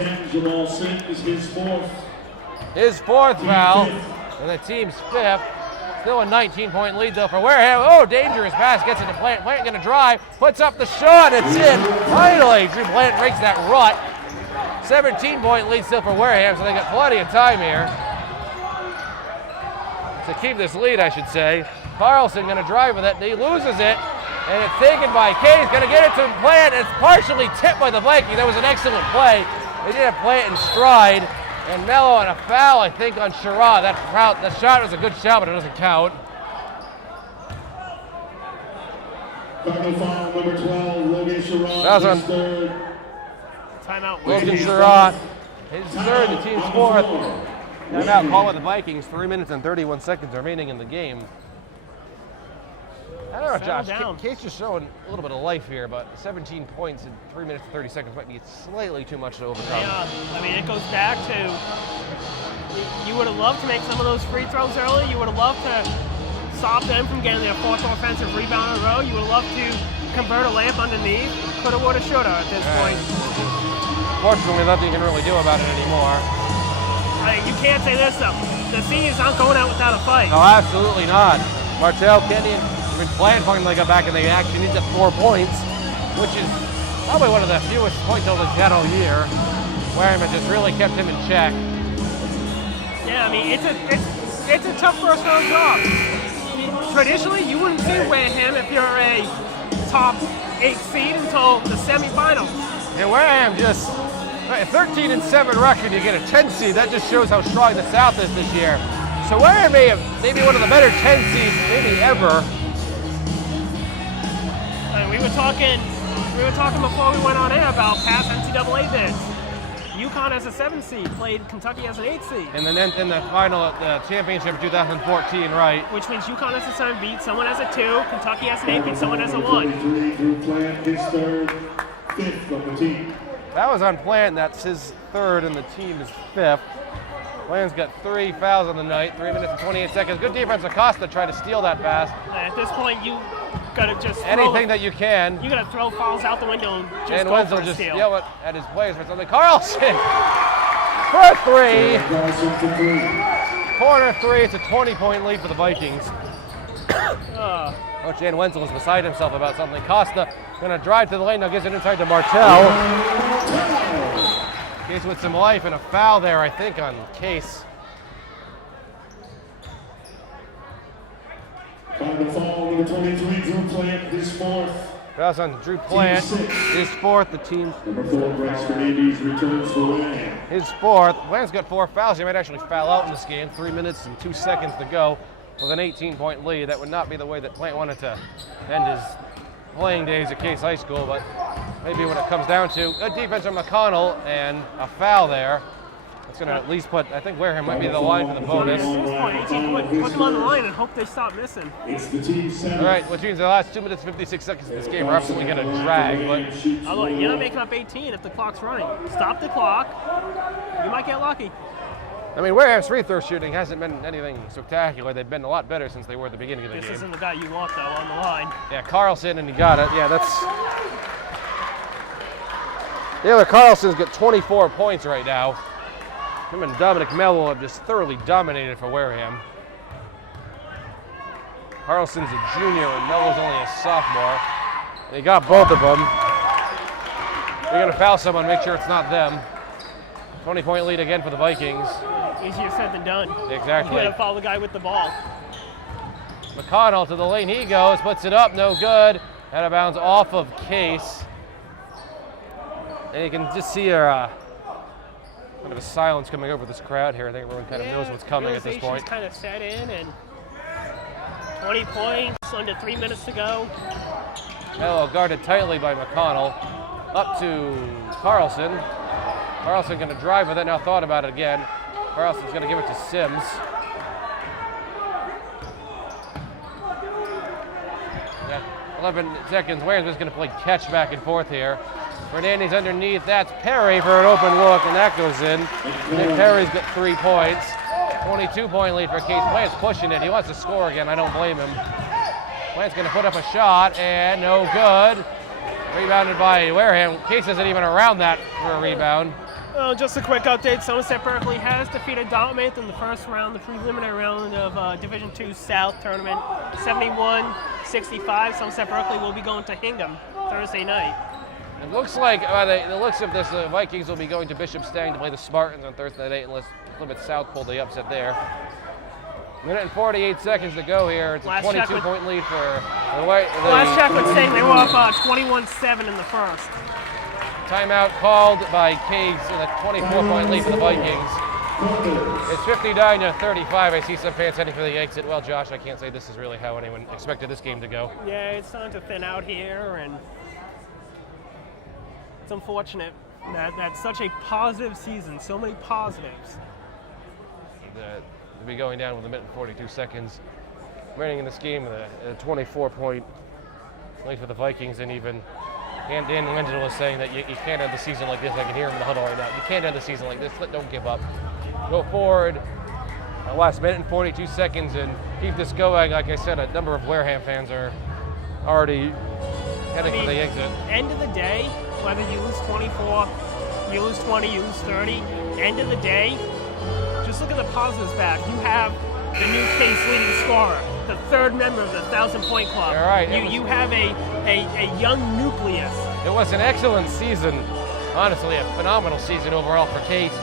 His fourth foul, and the team's fifth. Still a 19-point lead, though, for Wareham. Oh, dangerous pass. Gets it to Plant. Plant going to drive. Puts up the shot. It's in. Finally, Drew Plant breaks that rut. 17-point lead still for Wareham, so they got plenty of time here to keep this lead, I should say. Carlson going to drive with it. He loses it. And it's taken by Case, going to get it to Plant. It's partially tipped by the Vikings. That was an excellent play. They did have Plant in stride. And Mello and a foul, I think, on Sherratt. That shot was a good shot, but it doesn't count. That was on timeout. Logan Sherratt. His third, the team's fourth. Timeout call with the Vikings. 3 minutes and 31 seconds remaining in the game. I don't know, Josh. Case is showing a little bit of life here, but 17 points in 3 minutes and 30 seconds might be slightly too much to overcome. Yeah, I mean, it goes back to you would have loved to make some of those free throws early. You would have loved to stop them from getting their fourth offensive rebound in a row. You would have loved to convert a layup underneath. Coulda, woulda, shoulda at this point. Fortunately, nothing you can really do about it anymore. You can't say this though. The seniors aren't going out without a fight. No, absolutely not. Martell, Kenny, have been playing finally got back in the action. He's at 4 points, which is probably one of the fewest points totals he's had all year. Wareham has just really kept him in check. Yeah, I mean, it's a tough first round job. Traditionally, you wouldn't see Wareham if you're a top 8 seed until the semifinals. And Wareham just 13-7 record. You get a 10 seed. That just shows how strong the South is this year. So Wareham may have maybe one of the better 10 seeds maybe ever. And we were talking before we went on air about past NCAA bids. UConn as a 7 seed played Kentucky as an 8 seed. And then in the final championship of 2014, right? Which means UConn as a 7 beat someone as a 2, Kentucky as an 8 beat someone as a 1. Drew Plant, his third, 5th on the team. That was on Plant. That's his 3rd, and the team is 5th. Plant's got 3 fouls on the night, 3 minutes and 28 seconds. Good defense. Acosta tried to steal that pass. At this point, you gotta just anything that you can. You gotta throw fouls out the window and just and go Wenzel for a just steal. yell at his players for something. Carlson for 3. Corner 3. It's a 20-point lead for the Vikings. Coach Dan Wenzel is beside himself about something. Costa gonna drive to the lane now, gives it inside to Martell. Case with some life and a foul there, I think, on Case. By the fall, number 23, Drew Plant, his 4th. Fouls on Drew Plant, his 4th. The team's Number 4, Braxton Davies returns for Wareham. his 4th. Plant's got 4 fouls. He might actually foul out in this game. 3 minutes and 2 seconds to go with an 18-point lead. That would not be the way that Plant wanted to end his playing days at Case High School, but maybe when it comes down to good defense from McConnell and a foul there, it's going to at least put, I think Wareham might be the line for the bonus. At this point, 18 points, put them on the line and hope they stop missing. It's the team's 7th. All right, which means the last 2 minutes, 56 seconds of this game are absolutely going to drag, but Although you're not making up 18 if the clock's running. Stop the clock. You might get lucky. I mean, Wareham's free throw shooting hasn't been anything spectacular. They've been a lot better since they were at the beginning of the game. This isn't the guy you want, though, on the line. Yeah, Carlson, and he got it. Yeah, that's... Taylor Carlson's got 24 points right now. Him and Dominic Mello have just thoroughly dominated for Wareham. Carlson's a junior and Mello's only a sophomore. They got both of them. They're going to foul someone, make sure it's not them. 20-point lead again for the Vikings. Easier said than done. Exactly. You gotta follow the guy with the ball. McConnell to the lane he goes, puts it up, no good. Out of bounds off of Case. And you can just see a kind of a silence coming over this crowd here. I think everyone kind of knows what's coming at this point. Kind of set in, and 20 points, under 3 minutes to go. Mello guarded tightly by McConnell. Up to Carlson. Carlson going to drive with it, now thought about it again. Carlson's going to give it to Sims. Yeah, 11 seconds. Wareham's just going to play catch back and forth here. Fernandez underneath. That's Perry for an open look, and that goes in. And Perry's got 3 points. 22-point lead for Case. Plant's pushing it. He wants to score again. I don't blame him. Plant's going to put up a shot, and no good. Rebounded by Wareham. Case isn't even around that for a rebound. Just a quick update. Somerset Berkeley has defeated Dartmouth in the first round, the preliminary round of Division II South tournament, 71-65. Somerset Berkeley will be going to Hingham Thursday night. It looks like, the looks of this, the Vikings will be going to Bishop Stang to play the Spartans on Thursday night, unless Plymouth South pulled the upset there. Minute and 48 seconds to go here. It's a 22-point lead for the White. Last check would say they were up 21-7 in the first. Timeout called by Case in a 24-point lead for the Vikings. It's 59-35. I see some fans heading for the exit. Well, Josh, I can't say this is really how anyone expected this game to go. Yeah, it's starting to thin out here, and it's unfortunate that that's such a positive season. So many positives. to be going down with a minute and 42 seconds remaining in this game, a 24-point lead for the Vikings, and even Dan Wendell was saying that you can't end the season like this. I can hear him in the huddle right now. You can't end the season like this. Don't give up. Go forward. Last minute and 42 seconds and keep this going. Like I said, a number of Wareham fans are already heading for the exit. End of the day, whether you lose 24, you lose 20, you lose 30, end of the day, just look at the positives back. You have the new case leading scorer, the third member of the 1,000-point club. You're right. You have a young nucleus. It was an excellent season. Honestly, a phenomenal season overall for Case.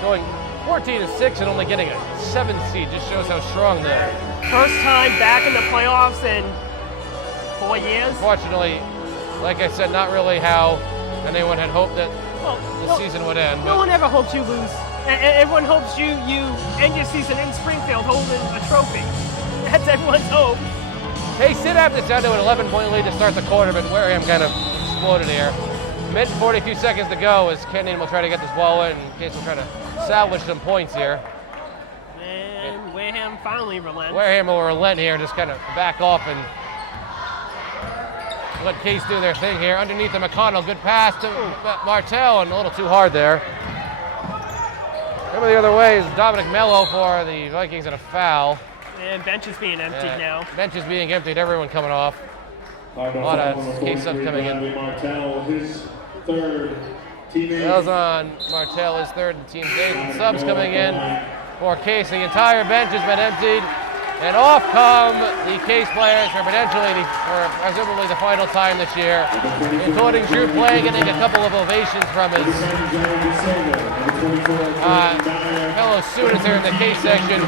Going 14-6 and only getting a 7th seed just shows how strong the first time back in the playoffs in 4 years. Unfortunately, like I said, not really how anyone had hoped that the season would end. No one ever hopes you lose. Everyone hopes you end your season in Springfield holding a trophy. That's everyone's hope. Case did have this down to an 11-point lead to start the quarter, but Wareham kind of exploded here. Minute 42 seconds to go as Kenyon will try to get this ball in. Case will try to salvage some points here. And Wareham finally relents. Wareham will relent here, just kind of back off and let Case do their thing here. Underneath the McConnell, good pass to Martell, and a little too hard there. Coming the other way is Dominic Mello for the Vikings and a foul. And bench is being emptied now. Bench is being emptied, everyone coming off. A lot of Case subs coming in. Martell, his third teammate. Fouls on Martell, his third team. Subs coming in for Case. The entire bench has been emptied. And off come the Case players for presumably the final time this year, including Drew Play getting a couple of ovations from his fellow students here in the Case section.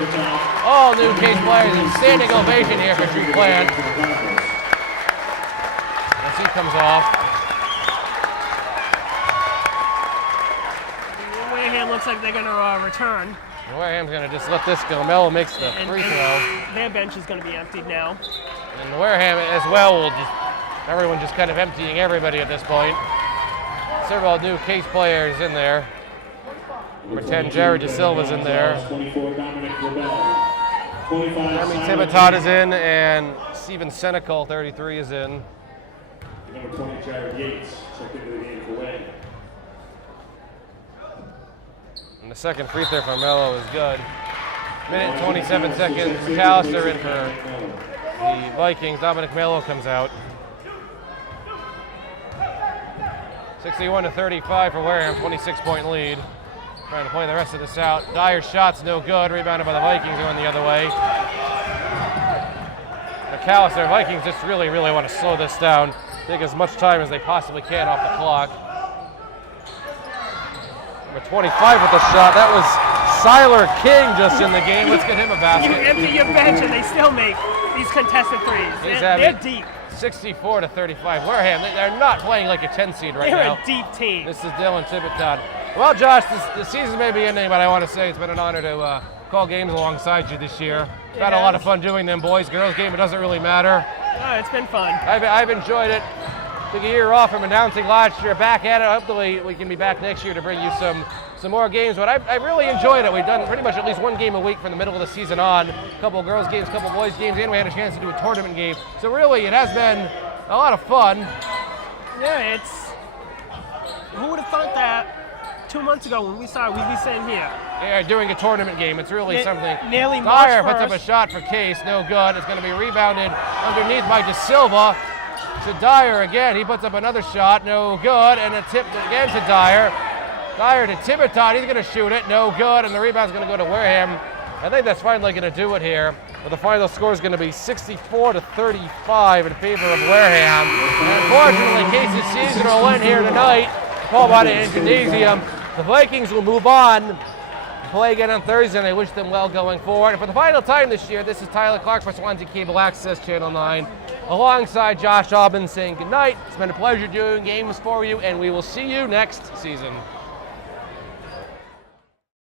All new Case players, and standing ovation here for Drew Play. As he comes off. Wareham looks like they're going to return. Wareham's going to just let this go. Mello makes the free throw. Their bench is going to be emptied now. And Wareham as well will everyone just kind of emptying everybody at this point. Several new Case players in there. Number 10, Jared De Silva's in there. Jeremy Tibitot is in, and Steven Senecal, 33, is in. Number 20, Jared Yates, checked into the game for Wayne. And the second free throw for Mello is good. Minute and 27 seconds. McAllister in for the Vikings. Dominic Mello comes out. 61-35 for Wareham, 26-point lead. Trying to play the rest of this out. Dyer's shot's no good. Rebounded by the Vikings going the other way. McAllister, Vikings just really want to slow this down. Take as much time as they possibly can off the clock. Number 25 with the shot. That was Siler King just in the game. Let's get him a basket. You empty your bench and they still make these contested threes. They're deep. 64-35. Wareham, they're not playing like a 10 seed right now. They're a deep team. This is Dylan Tibitot. Well, Josh, the season may be ending, but I want to say it's been an honor to call games alongside you this year. I've had a lot of fun doing them boys, girls game. It doesn't really matter. Oh, it's been fun. I've enjoyed it. Took a year off from announcing last year. Back at it. Hopefully we can be back next year to bring you some more games. But I really enjoyed it. We've done pretty much at least one game a week from the middle of the season on. A couple of girls games, a couple of boys games, and we had a chance to do a tournament game. So really, it has been a lot of fun. Yeah, who would have thought that 2 months ago when we started, we'd be sitting here. Yeah, doing a tournament game. It's really something. Nearly March 1st. Dyer puts up a shot for Case. No good. It's going to be rebounded underneath by De Silva. To Dyer again. He puts up another shot. No good. And a tip again to Dyer. Dyer to Tibitot. He's going to shoot it. No good. And the rebound's going to go to Wareham. I think that's finally going to do it here. But the final score is going to be 64-35 in favor of Wareham. And unfortunately, Case's season will end here tonight. Call by the Gymnasium. The Vikings will move on. Play again on Thursday, and I wish them well going forward. And for the final time this year, this is Tyler Clark for Swansea Cable Access Channel 9, alongside Josh Aubin saying goodnight. It's been a pleasure doing games for you, and we will see you next season.